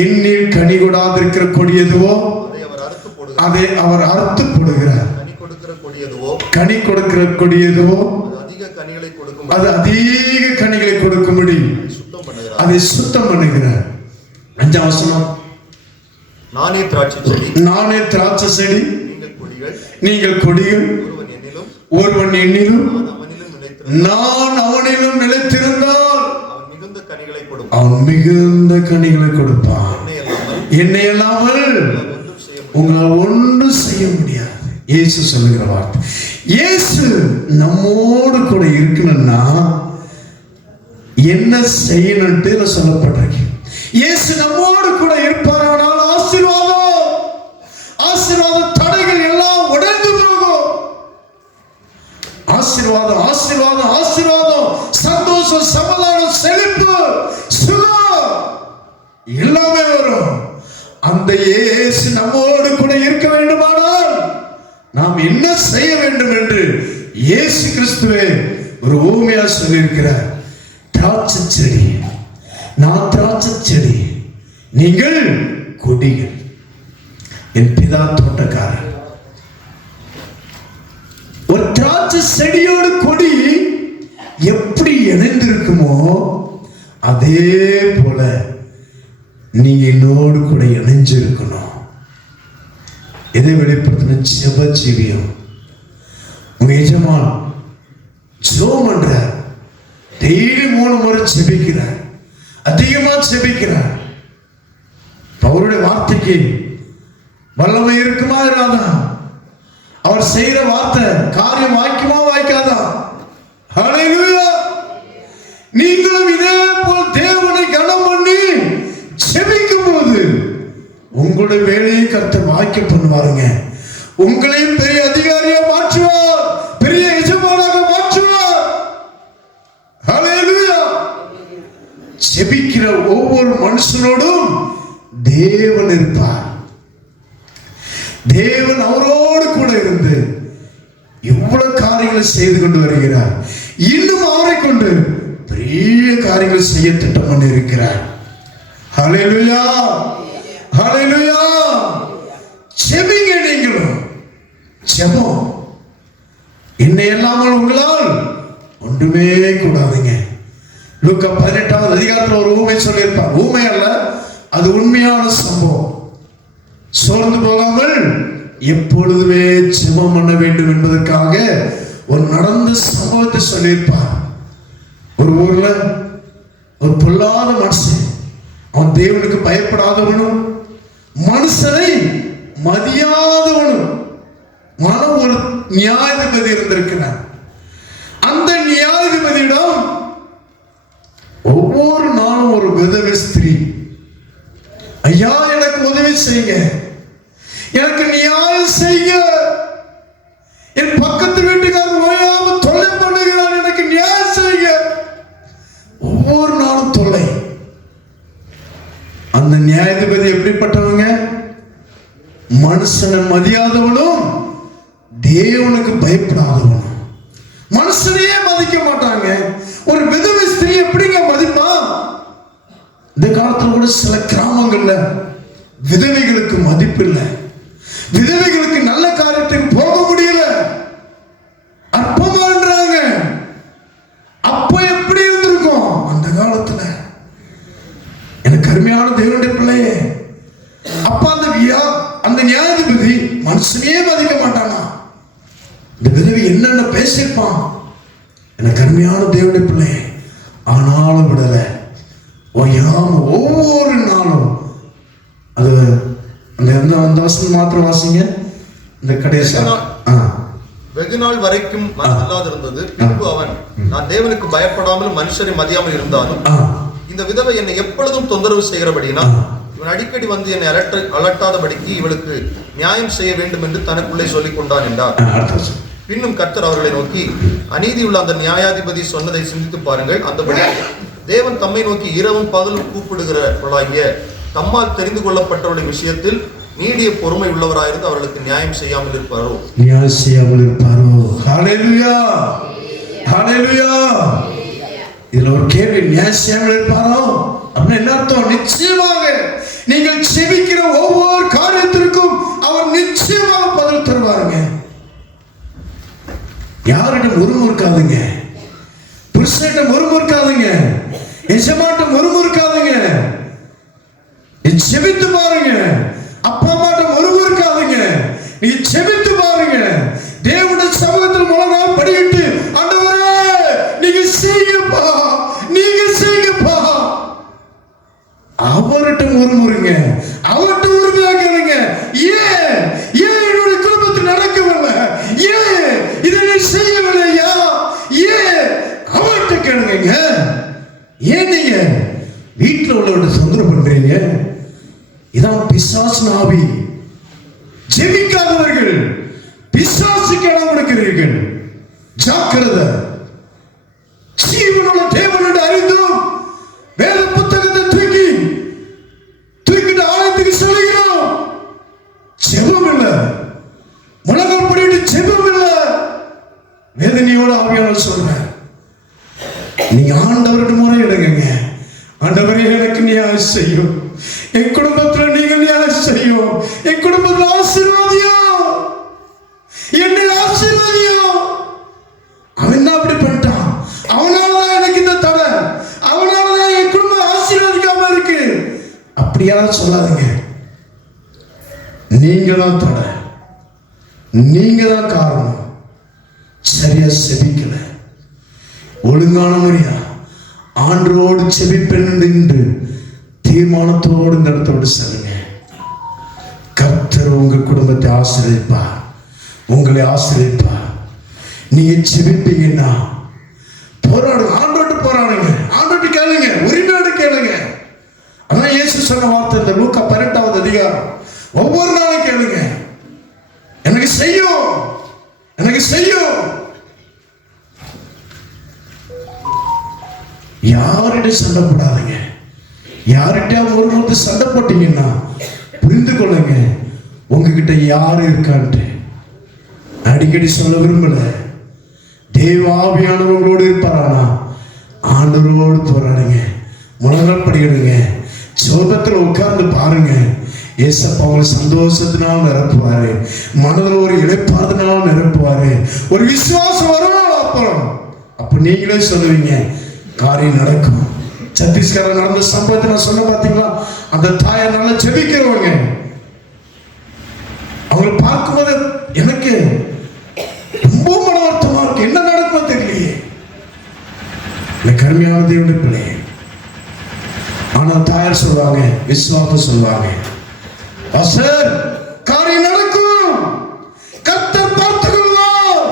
என்னில் கனி கொடாதிருக்கிற கொடி எதுவோ அதை அவர் அறுத்து போடுகிறார். கனி கொடுக்கிற கொடி எதுவோ அது அதிக கனிகளை கொடுக்கும்படி அதை சுத்தம் பண்ணுகிறார். 5ஆம் வசனம், நானே திராட்சை செடி, நீங்கள் கொடிகள், ஒருவன் என்னிலும் நான் அவனிலும் நிலைத்திருந்தால் அவன் மிகுந்த கனிகளை கொடுப்பான். என்னை இல்லாமல் உங்களால் ஒன்றும் செய்ய முடியாது. இயேசு சொல்லுகிற வார்த்தை. இயேசு நம்மோடு கூட இருக்கணும்னா என்ன செய்யணும்ட்டு சொல்லப்பட்டிருக்கு. இயேசு நம்மோடு கூட இருப்பாரானால் ஆசீர்வாதம், ஆசீர்வாத தடைகள் எல்லாம் உடைந்து போகும். ஆசீர்வாதம், ஆசீர்வாதம், ஆசீர்வாதம், சந்தோஷம், சமாதானம், செழிப்பு, சுகம் எல்லாமே வரும். அந்த இயேசு நம்மோடு கூட இருக்க வேண்டுமானால் நாம் என்ன செய்ய வேண்டும் என்று இயேசு கிறிஸ்துவே ஒரு ஊமையா சொல்லியிருக்கிறார். திராட்சை செடி, நான் திராட்சை செடி, நீங்கள் கொடிகள், என் பிதா தோட்டக்காரர். ஒரு திராட்சை செடியோடு கொடி எப்படி இணைந்திருக்குமோ அதே போல நீங்க என்னோடு கூட இணைஞ்சிருக்கணும். எதை வெளிப்படுத்தின? ஜெப ஜீவியம். உங்க எஜமான் ஜெபம் பண்ற, டெய்லி 3 முறை ஜெபிக்கிறார், அதிகமா ஜெபிக்கிறார். அவருடைய வார்த்தைக்கு வல்லமை இருக்குமா இராதா? அவர் செய்யற வார்த்தை காரியம் வாய்க்குமா வாய்க்காதா? ஹல்லேலூயா. நீங்களும் இதே போல் தேவனை கனம் பண்ணி ஜெபிக்கும் போது உங்களுடைய வேலையை கர்த்தர் வாய்க்க பண்ணுவாருங்க. உங்களையும் பெரிய அதிகாரியா மாற்றுவார், பெரிய எஜமானாக மாற்றுவார். ஹல்லேலூயா. ஜெபிக்கிற ஒவ்வொரு மனுஷனோடும் தேவன் இருப்பார். தேவன் அவரோடு கூட இருந்து இவ்வளவு காரியங்களை செய்து கொண்டு வருகிறார். இன்னும் அவரை கொண்டு பெரிய காரியங்கள் செய்ய திட்டம் பண்ணி இருக்கிறார். ஹல்லேலூயா, ஹல்லேலூயா. ஜெபிங்க. நீங்களும் ஜெபம் என்னை இல்லாமல் உங்களால் ஒன்றுமே கூடாதுங்க. லூக்கா 18வது அதிகாரத்தில் ஒரு ஊமை சொல்லியிருப்பார். ஊமை அல்ல, அது உண்மையான சம்பவம். சோர்ந்து போகாமல் எப்பொழுதுமே ஜெபம் பண்ண வேண்டும் என்பதற்காக ஒரு நடந்த சம்பவத்தை சொல்லியிருப்பார். ஒரு ஊர்ல ஒரு பொல்லாத மனுஷன், அவன் தேவனுக்கு பயப்படாதவனும் மனுஷனை மதியாதவனும் ஒரு நியாயாதிபதி இருந்திருக்கிறார். அந்த நியாயாதிபதியிடம் ஒவ்வொரு நாளும் ஒரு விதவை ஸ்திரீ, ஐயா எனக்கு உதவி செய்யுங்க, எனக்கு நியாயம் செய்ய, என் பக்கத்து வீட்டுக்காரர் ஓயாம தொல்லை பண்ணுகிறார், எனக்கு நியாயம் செய்யுங்க. ஒவ்வொரு நாளும் தொல்லை. அந்த நியாயாதிபதி எப்படிப்பட்டவங்க? மனுஷனை மதியாதவனும் தேவனுக்கு பயப்படாதவனும். மனுஷனையே மதிக்க மாட்டாங்க. ஒரு விதவை ஸ்திரீ எப்படிங்க மதிப்பா? இந்த காலத்துல கூட சில கிராமங்கள்ல விதவைகளுக்கு மதிப்பு இல்லை. விதவைகளுக்கு நல்ல காரியத்துக்கு போக முடியல, அற்பமான்றாங்க. அப்ப எப்படி இருந்திருக்கும் அந்த காலத்துல? எனக்கு அருமையான தேவனுடைய பிள்ளையே, அப்ப அந்த நியாயாதிபதி மனுஷனையே மதிக்க மாட்டானா? இந்த விதவை என்னென்ன பேசியிருப்பான்? எனக்கு அருமையான தேவனுடைய பிள்ளையே, ஆனாலும் விடல, ஒவ்வொரு நாளும் அது அந்த வசனம் மாத்திரம் வாசிங்க. இந்த கடைசி வெகு நாள் வரைக்கும் மனதில்லாதிருந்தது. பின்பு அவன், நான் தேவனுக்கு பயப்படாமல் மனுஷரை மதியாமல் இருந்தாலும் இந்த விதவை என்னை எப்பொழுதும் தொந்தரவு செய்கிறபடினா இவன் அடிக்கடி வந்து என்னை அலட்டாதபடிக்கு இவளுக்கு நியாயம் செய்ய வேண்டும் என்று தனக்குள்ளே சொல்லிக் கொண்டான் என்றார். பின்னும் கர்த்தர் அவர்களை நோக்கி, அநீதியுள்ள அந்த நியாயாதிபதி சொன்னதை சிந்தித்து பாருங்கள். அந்தபடி தேவன் தம்மை நோக்கி இரவும் பகலும் கூப்பிடுகிறவர்களாகிய தம்மால் தெரிந்து கொள்ளப்பட்டவர்களின் விஷயத்தில் நீடிய பொறுமை உள்ளவராயிருந்து அவர்களுக்கு நியாயம் செய்யாமல் இருப்பாரோ? நியாயம் செய்யாமல் இருப்பாரோ? ஹல்லேலூயா, ஹல்லேலூயா. இதுல ஒரு கேள்வி, நியாயம் செய்யாமல் இருப்பாரோ அப்படின்னு என்ன அர்த்தம்? நிச்சயமாக நீங்கள் செபிக்கிற ஒவ்வொரு காரியத்திற்கும் அவர் நிச்சயமாக பதில் தருவாருங்க. யாரிடம் முறுமுறுக்காதுங்க, புருஷனிடம் முறுமுறுக்காதுங்க, எஜமானிடம் முறுமுறுக்காதுங்க. செபித்து பாருங்க, அப்புறமாட்டம் முறுமுறுக்காதுங்க. நீ செபித்து பாருங்க, தேவனுடைய சமூகத்தில் முழங்கால் படியிட்டு, ஆண்டவரே நீங்க செய்யுங்கப்பா, நீங்க செய்யுங்கப்பா. அவர்கிட்ட முறுமுறுங்க, அவர்கிட்ட உரிமையா கேளுங்க. ஏன் என்னுடைய குடும்பத்தில் நடக்கவில்லை? ஏன் இதை நீ செய்யவில்லையா? ஏன் அவர்கிட்ட கேளுங்க. ஏன் நீங்க வீட்டில் உள்ளவர்கிட்ட தொந்தரவு பண்றீங்க? இதான் பிசாசு ஆவி. ஜெபிக்காதவர்கள் பிசாசுக்கு இடம் கொடுக்கிறீர்கள். ஜாக்கிரதை. ஜீவனுள்ள தேவனுடைய அறிந்தும் வேத புத்தகத்தை தூக்கிட்டு ஆலயத்துக்கு செல்கிறோம். ஜெபம் இல்லை, முழங்கால் படிட்டு ஜெபம் இல்லை. வேதனையோட ஆவியானவர் சொல்றேன், நீங்க ஆண்டவர்கிட்ட முறையிடுங்க. ஆண்டவரே எனக்கு நியாயம் செய்யும், என் குடும்பத்தில் நீங்க நியாயம் செய்யும், என் குடும்பத்தில் ஆசீர்வாதியும், என்னை ஆசீர்வாதியும். அவன் என்ன அப்படி பண்ணிட்டான்? அவனாலதான் எனக்கு இந்த தடை, அவனாலதான் என் குடும்பம் ஆசீர்வாதிக்காம இருக்கு. அப்படியா சொல்லாதீங்க. நீங்க தான் தடை, நீங்க தான் காரணம். சரியா செபிக்கல, ஒழுங்கான முறையா ஆண்டோடு செபிப்பேன் என்று தீர்மானத்தோடு இந்த இடத்தோடு செல்லுங்க. கர்த்தர் உங்க குடும்பத்தை ஆசீர்வதிப்பார், உங்களை ஆசீர்வதிப்பார். நீங்க செபிப்பீங்கன்னா போராடுங்க, ஆண்டோட்டு போராடுங்க, ஆண்டோட்டு கேளுங்க, உரிமையோடு கேளுங்க. அதான் இயேசு சொன்ன வார்த்தை இந்த லூக்கா 18வது அதிகாரம். ஒவ்வொரு நாளும் கேளுங்க, எனக்கு செய்யும், எனக்கு செய்யும். யார்கிட்ட சண்டை போடாதீங்க. யார்கிட்ட ஒரு சண்டை போட்டீங்கன்னா புரிந்து கொள்ளுங்க உங்ககிட்ட யாரு இருக்கான்ட்டு. அடிக்கடி சொல்ல விரும்பல, தேவாவியானவங்களோடு இருப்பாரானா ஆண்டவரோடு போராடுங்க, முழங்கால் படியிடுங்க, சோகத்தில் உட்கார்ந்து பாருங்க. ஏசப்பா உங்களை சந்தோஷத்தினால் நிரப்புவாரு, மனதில் ஒரு இழைப்பாதனால் நிரப்புவாரு. ஒரு விசுவாசம் வரும். அப்புறம் அப்ப நீங்களே சொல்லுவீங்க, காரியம் நடக்கும். சத்தீஸ்கர் நடந்த சம்பவத்தை நான் சொன்ன பார்த்தீங்களா? அந்த தாயை நல்லா ஜெபிக்கிறவங்க, அவங்களை பார்க்கும்போது எனக்கு ரொம்ப மன வருத்தமா இருக்கு. என்ன நடக்கும் தெரியலையே. கருமையான தேவனுடைய பிள்ளை. ஆனா தாயார் சொல்லுவாங்க, விசுவாசம் சொல்லுவாங்க, பாஸ்டர் காரியம் நடக்கும், கர்த்தர் பார்த்துக் கொள்வார்,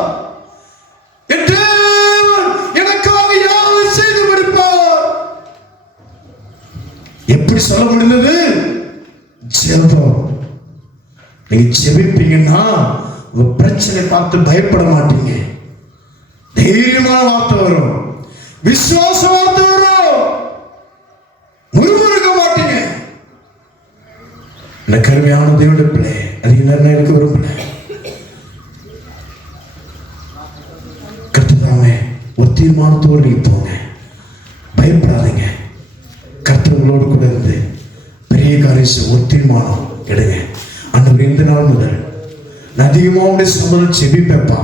என் தேவன் எனக்காக யாவும் செய்து முடிப்பார். எப்படி சொல்ல முடிந்தது? ஜெபம். நீங்க ஜெபிப்பீங்கன்னா உங்க பிரச்சனை பார்த்து பயப்பட மாட்டீங்க. தைரியமான வார்த்தை வரும், விசுவாச வார்த்தை வரும், முறுமுறுக்க மாட்டீங்க. இந்த கருமையான தேவனுடைய பிள்ளை, அது என்ன இருக்க விரும்பல. கர்த்ததாமே ஒரு தீர்மானத்தோடு நீங்க போங்க, பயப்படாதீங்க. கர்த்தர்களோடு கூட இருந்து பெரிய காரியம் ஒரு தீர்மானம் எடுங்க. அந்த இந்த நாள் முதல் நான் அதிகமாக சம்பளம் செபிப்பேப்பா,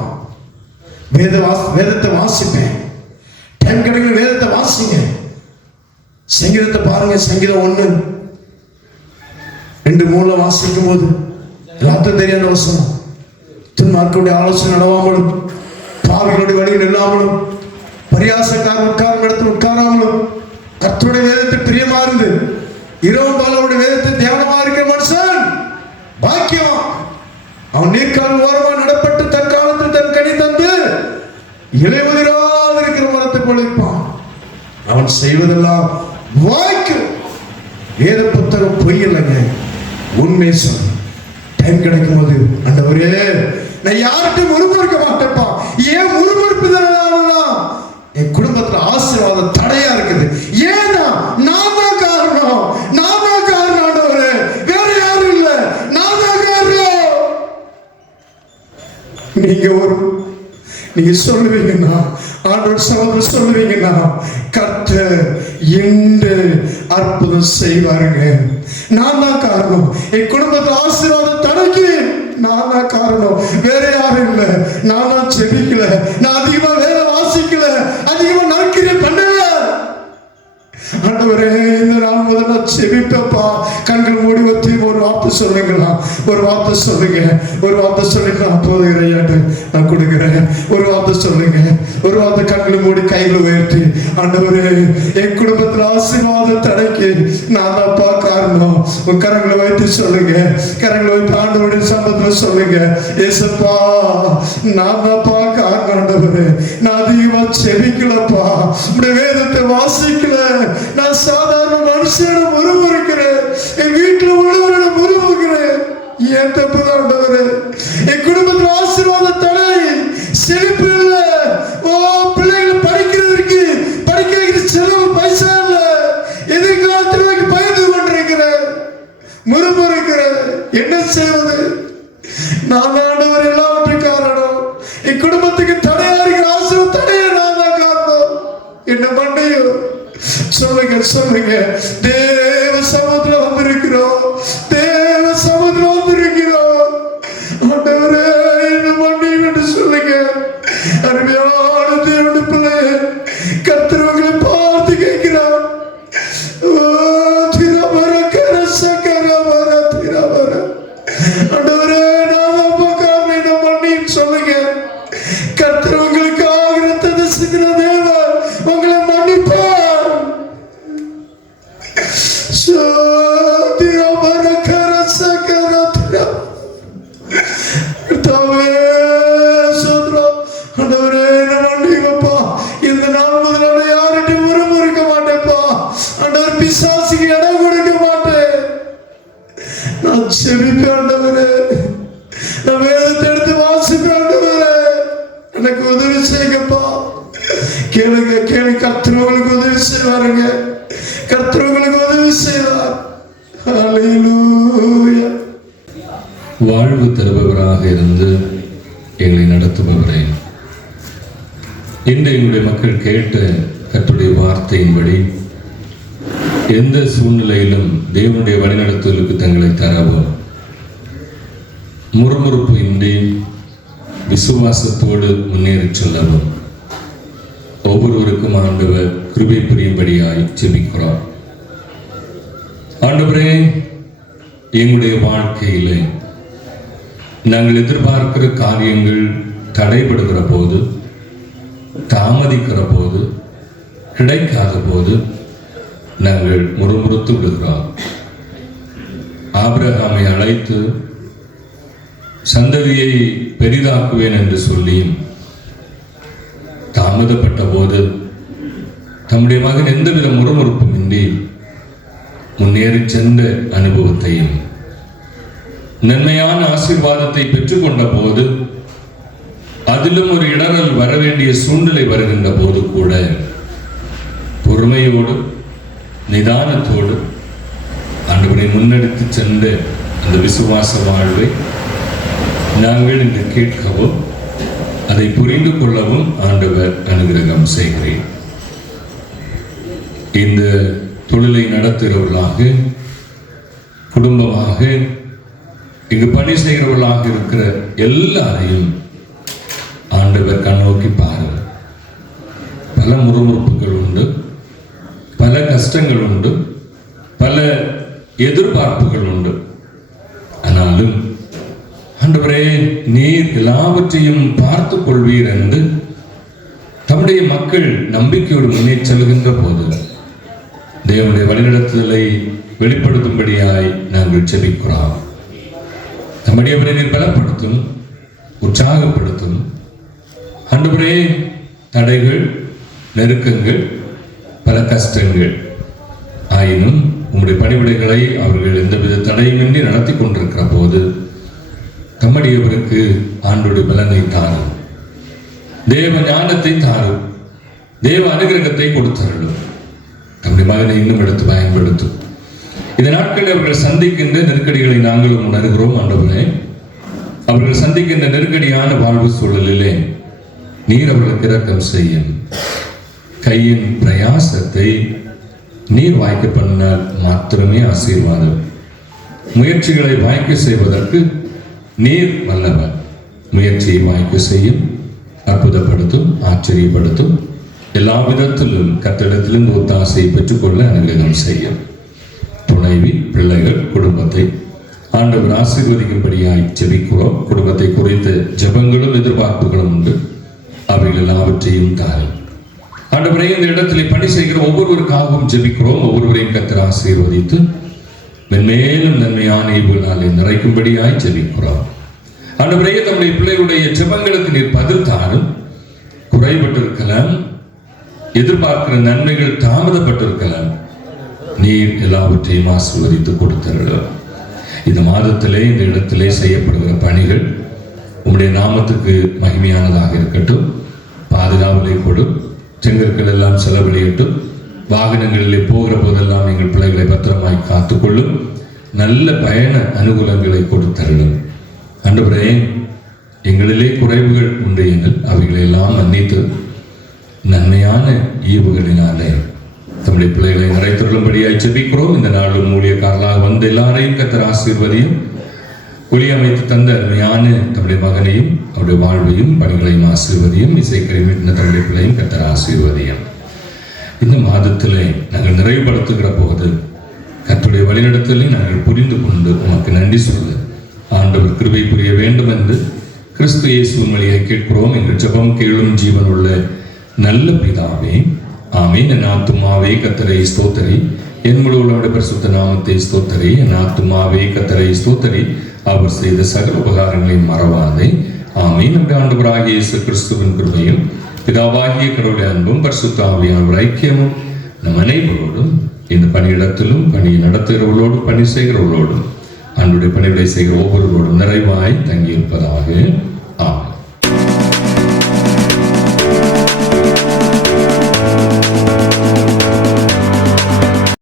வேதத்தை வாசிப்பேன், டைம் கிடைக்கிற வேதத்தை வாசிங்க. சங்கீதத்தை பாருங்க, சங்கீதம் 1-2-3 வாசிக்கும் போது எல்லாத்தையும் தெரியாத வசனம். துன்மார்க்கருடைய ஆலோசனை நடவாமலும், பாவிகளுடைய வழியில் இல்லாமலும், பரியாசக்காரர் உட்காரும் இடத்தில் உட்காராமலும், கர்த்தருடைய வேதத்தை பிரியமா இருந்து இரவு பகலுடைய வேதத்தை தியானமா இருக்கிற மனுஷன் பாக்கியம். அவன் நீர்க்கால் ஓரமா நடப்பட்டு தன் காலத்தில் தன் கனி தந்து இலையுதிராது இருக்கிற மரத்தை போல இருப்பான். அவன் செய்வதெல்லாம் வாய்க்கும். வேத புத்தகம் பொய் இல்லைங்க, உண்மை சொல்ல. டைம் கிடைக்கும் போது ஆண்டவரே நான் யார்கிட்ட முறுமுறுக்க மாட்டேன்ப்பா. ஏன் முறுமுறுப்புதான் என் குடும்பத்துல ஆசீர்வாதம் தடையா இருக்குது. ஏன்னா நான் தான் காரணம், நான் தான் காரணம் ஆண்டவரே, வேற யாரும் இல்ல, நான் தான் காரணம். நீங்க சொல்லுவீங்கன்னா, ஆண்டவர் சகோதரர் சொல்லுவீங்கன்னா, கர்த்தர் என்று அற்புதம் செய்வாருங்க. நான் தான் காரணம், என் குடும்பத்துல ஆசீர்வாதம் தடைக்கு நான் தான் காரணம், வேற யாரும் இல்லை. நான் தான் செபிக்கல, நான் அதிகமா வேற வாசிக்கல, அதிகமா நற்கிரியை பண்ணல. ஆண்டவரே இந்த நாள் முதல்ல நான் செபிப்பேன்ப்பா. கண்கள் மூடி வச்சு ஒரு வார்த்தை சொல்லுங்களா, ஒரு வார்த்தை சொல்லுங்க, ஒரு வார்த்தை சொல்லுங்க. அப்போது இறையாண்டு நான் கொடுக்குறேன். ஒரு வார்த்தை சொல்லுங்க, ஒரு வார்த்தை கண்களை மூடி கைகளை உயர்த்தி, ஆண்டவரே என் குடும்பத்தில் ஆசீர்வாதம் தடைக்கு நான் தான்ப்பா காரணம். உன் கரங்களை வைத்து சொல்லுங்க, கரங்களை வைத்து ஆண்டவருடைய சம்பளத்தில் சொல்லுங்க, ஏசப்பா நான் தான்ப்பா காரணம். ஆண்டவரே நான் அதிகமா செபிக்கலப்பா, உடைய வேதத்தை வாசிக்கல, நான் சாதாரண மனுஷனிடம் முறுமுறுக்கிறேன், என் வீட்டில் உள்ளவரிடம் முறுமுறுக்கிறேன். ஏன் தப்புதான் ஆண்டவரே, என் குடும்பத்தில் ஆசீர்வாத தடை, செழிப்பு இல்ல. ஓ பிள்ளைகளை படிக்கிறதுக்கு படிக்க வைக்கிற செலவு பைசா இல்ல, எதிர்காலத்தில் பயந்து கொண்டிருக்கிறேன், முறுமுறுக்கிறேன். என்ன செய்வது? நான் ஆண்டவர் எல்லாவற்றும் காரணம். என் குடும்பத்துக்கு தடையா இருக்கிற ஆசீர்வாத தடையை நான் தான் காரணம். என்ன பண்ணையும் சொல்லுங்க, சொல்லுங்க. தேவ சமுத்திரம் வந்திருக்கிறோம், தேவ சமுத்திரம் வந்திருக்கிறோம். ஆண்டவரே என்ன மன்னியும் என்று சொல்லுங்க. அருமையான தேவனுடைய பிள்ளை, கர்த்தர் உங்களை பார்த்து கேட்கிறார். ஆண்டவரே நான் காரணம், என்ன மன்னியும் சொல்லுங்க. கர்த்தர் உங்களுக்காக ரத்தத்தை சிந்தின தேவன் உங்களை மன்னிப்பார். இந்த நாள் முதலான யார்கிட்டையும் முறுமுறுக்க மாட்டேன்ப்பா. ஆண்டவர் பிசாசுக்கு இடம் கொடுக்க மாட்டேன். நான் செபிப்பேன் ஆண்டவரே, நான் வேதத்தை எடுத்து வாசிப்பேன் ஆண்டவரே, எனக்கு உதவி செய்யுங்கப்பா. கேளுங்க, கேளு, கர்த்தர் உங்களுக்கு உதவி செய்வாருங்க, கர்த்தர் உங்களுக்கு உதவி செய்வார். ஹல்லேலூயா. வாழ்வு தருபவராக இருந்து எங்களை நடத்துபவரே, இன்று எங்களுடைய மக்கள் கேட்ட கர்த்தருடைய வார்த்தையின்படி எந்த சூழ்நிலையிலும் தேவனுடைய வழிநடத்துதலுக்கு தங்களை தரவும், முறுமுறுப்பு இன்றி விசுவாசத்தோடு முன்னேறி செல்லவும் ஒவ்வொருவருக்கும் ஆண்டவர் கிருபை புரியும்படியாய் ஜெபிக்கிறோம். ஆண்டவரே, எங்களுடைய வாழ்க்கையிலே நாங்கள் எதிர்பார்க்கிற காரியங்கள் தடைபடுகிற போது, தாமதிக்கிற போது, கிடைக்காத போது நாங்கள் முறுமுறுத்து விடுகிறோம். ஆபிரகாமை அழைத்து சந்ததியை பெரிதாக்குவேன் என்று சொல்லி தாமதப்பட்ட போது தம்முடைய மகன் எந்தவித முறுமுறுப்பும் இன்றி முன்னேறி சென்ற அனுபவத்தையும், நன்மையான ஆசீர்வாதத்தை பெற்றுக்கொண்ட போது அதிலும் ஒரு இடரல் வர வேண்டிய சூழ்நிலை வருகின்ற போது கூட பொறுமையோடு நிதானத்தோடு ஆண்டவரை முன்னெடுத்து சென்ற அந்த விசுவாச வாழ்வை நாங்கள் இன்று கேட்கவும் அதை புரிந்து கொள்ளவும் ஆண்டவர் அனுகிரகம் செய்கிறேன். இந்த தொழிலை நடத்துகிறவர்களாக, குடும்பமாக, இங்கு பணி செய்கிறவர்களாக இருக்கிற எல்லாரையும் ஆண்டவர் கண்ணோக்கி பாருங்கள். பல முறுமுறுப்புகள் உண்டு, பல கஷ்டங்கள் உண்டு, பல எதிர்பார்ப்புகள் உண்டு. ஆனாலும் ஆண்டவரே, நீர் எல்லாவற்றையும் பார்த்து கொள்வீர் என்று தம்முடைய மக்கள் நம்பிக்கையோடு முன்னே செல்கின்ற போது தேவனுடைய வழிநடத்துதலை வெளிப்படுத்தும்படியாய் நாங்கள் ஜெபிக்கிறோம். நம்முடையவரை நீர் பலப்படுத்தும், உற்சாகப்படுத்தும். ஆண்டவரே, தடைகள், நெருக்கங்கள், பல கஷ்டங்கள் ஆயினும் உம்முடைய பணிவிடைகளை அவர்கள் எந்தவித தடையுமின்றி நடத்தி கொண்டிருக்கிற போது தம்முடையவருக்கு ஆண்டோடு பலனை தாரும், தேவ ஞானத்தை தாரும், தேவ அனுகிரகத்தை கொடுத்தருளும். தம்முடைய மகனை இன்னும் எடுத்து பயன்படுத்தும். இந்த நாட்களில் அவர்கள் சந்திக்கின்ற நெருக்கடிகளை நாங்களும் உணர்கிறோம். ஆண்டவரே, அவர்கள் சந்திக்கின்ற நெருக்கடியான வாழ்வு சூழலிலே நீர் அவர்களுக்கு இரக்கம் செய்யும். கையின் பிரயாசத்தை நீர் வாய்க்க பண்ணினால் மாத்திரமே ஆசீர்வாதம். முயற்சிகளை வாய்க்க செய்வதற்கு நீர் வல்லவர். முயற்சியை வாய்க்க செய்யும், அற்புதப்படுத்தும், ஆச்சரியப்படுத்தும். எல்லா விதத்திலும் கர்த்தரிடத்திலிருந்து ஒத்தாசையை பெற்றுக்கொள்ள அனுகிரகம் செய்யும். துணைவி, பிள்ளைகள், குடும்பத்தை ஆண்டவர் ஆசீர்வதிக்கும்படியாய் ஜெபிக்கிறோம். குடும்பத்தை குறித்த ஜெபங்களும் எதிர்பார்ப்புகளும் உண்டு. அவைகள் எல்லாவற்றையும் தாரும். ஆண்டவரே, இந்த இடத்திலே பணி செய்கிற ஒவ்வொருவருக்காகவும் ஜெபிக்கிறோம். ஒவ்வொருவரையும் கர்த்தர் ஆசீர்வதித்து மென்மேலும் நன்மையான ஈவுகளாலே நிறைக்கும்படியாய் ஜெபிக்கிறோம். ஆண்டவரே, தம்முடைய பிள்ளைகளுடைய ஜெபங்களுக்கு நீர் பதில் தாரும். குறைபட்டிருக்கலாம், எதிர்பார்க்கிற நன்மைகள் தாமதப்பட்டிருக்கலாம், நீர் எல்லாவற்றையும் ஆசீர்வதித்து கொடுத்தருளும். இந்த மாதத்திலே இந்த இடத்திலே செய்யப்படுகிற பணிகள் உம்முடைய நாமத்துக்கு மகிமையானதாக இருக்கட்டும். பாதுகாவலை கொடு, செங்கற்கள் எல்லாம் செலவழியட்டும். வாகனங்களிலே போகிற போதெல்லாம் எங்கள் பிள்ளைகளை பத்திரமாய் காத்துக்கொள்ளும். நல்ல பயண அனுகூலங்களை கொடுத்தருளும். ஆண்டவரே, எங்களிலே குறைவுகள் உண்டு எங்கள், அவைகளை எல்லாம் மன்னித்து நன்மையான ஈவுகளினாலே தம்முடைய பிள்ளைகளை நிறைத்தருளும்படியாய் ஜெபிக்கிறோம். இந்த நாளும் ஊழியக்காரர்களாக வந்து எல்லாரையும் கர்த்தர் ஆசீர்வதியும். ஒளி அமைத்து தந்த அருமையான தம்முடைய மகனையும் அவருடைய வாழ்வையும் பணிகளையும் ஆசீர்வதியும். இசைக்கருவின தம்முடைய பிள்ளையும் கர்த்தர் ஆசீர்வதியும். இந்த மாதத்திலே நாங்கள் நிறைவுபடுத்துகிற போது கர்த்தருடைய வழிநடத்தலை நாங்கள் புரிந்து கொண்டு உமக்கு நன்றி சொல்ல ஆண்டவர் கிருபை புரிய வேண்டும் என்று கிறிஸ்து இயேசுவின் வழியை கேட்கிறோம். எங்கள் ஜெபம் கேளும் ஜீவன் உள்ள நல்ல பிதாவே, ஆமென். என் ஆத்துமாவே கர்த்தரை ஸ்தோத்தரி, என் முழு உள்ளவருடைய பரிசுத்த நாமத்தை ஸ்தோத்தரி. என் ஆத்துமாவே கர்த்தரை ஸ்தோத்தரி, அவர் செய்த சகல உபகாரங்களையும் மறவாதே. ஆமென். நம்முடைய ஆண்டவராகிய இயேசு கிறிஸ்துவின் கிருபையும் பிதாவாகிய கடவுளுடைய அன்பும் பரிசுத்த ஆவியானவர் ஐக்கியமும் நம் அனைவரோடும் இந்த பணியிடத்திலும் பணியை நடத்துகிறவர்களோடும் பணி செய்கிறவர்களோடும் அன்றைய பணிகளை செய்கிற ஒவ்வொருவரோடும் நிறைவாய் தங்கியிருப்பதாக. ஆமென்.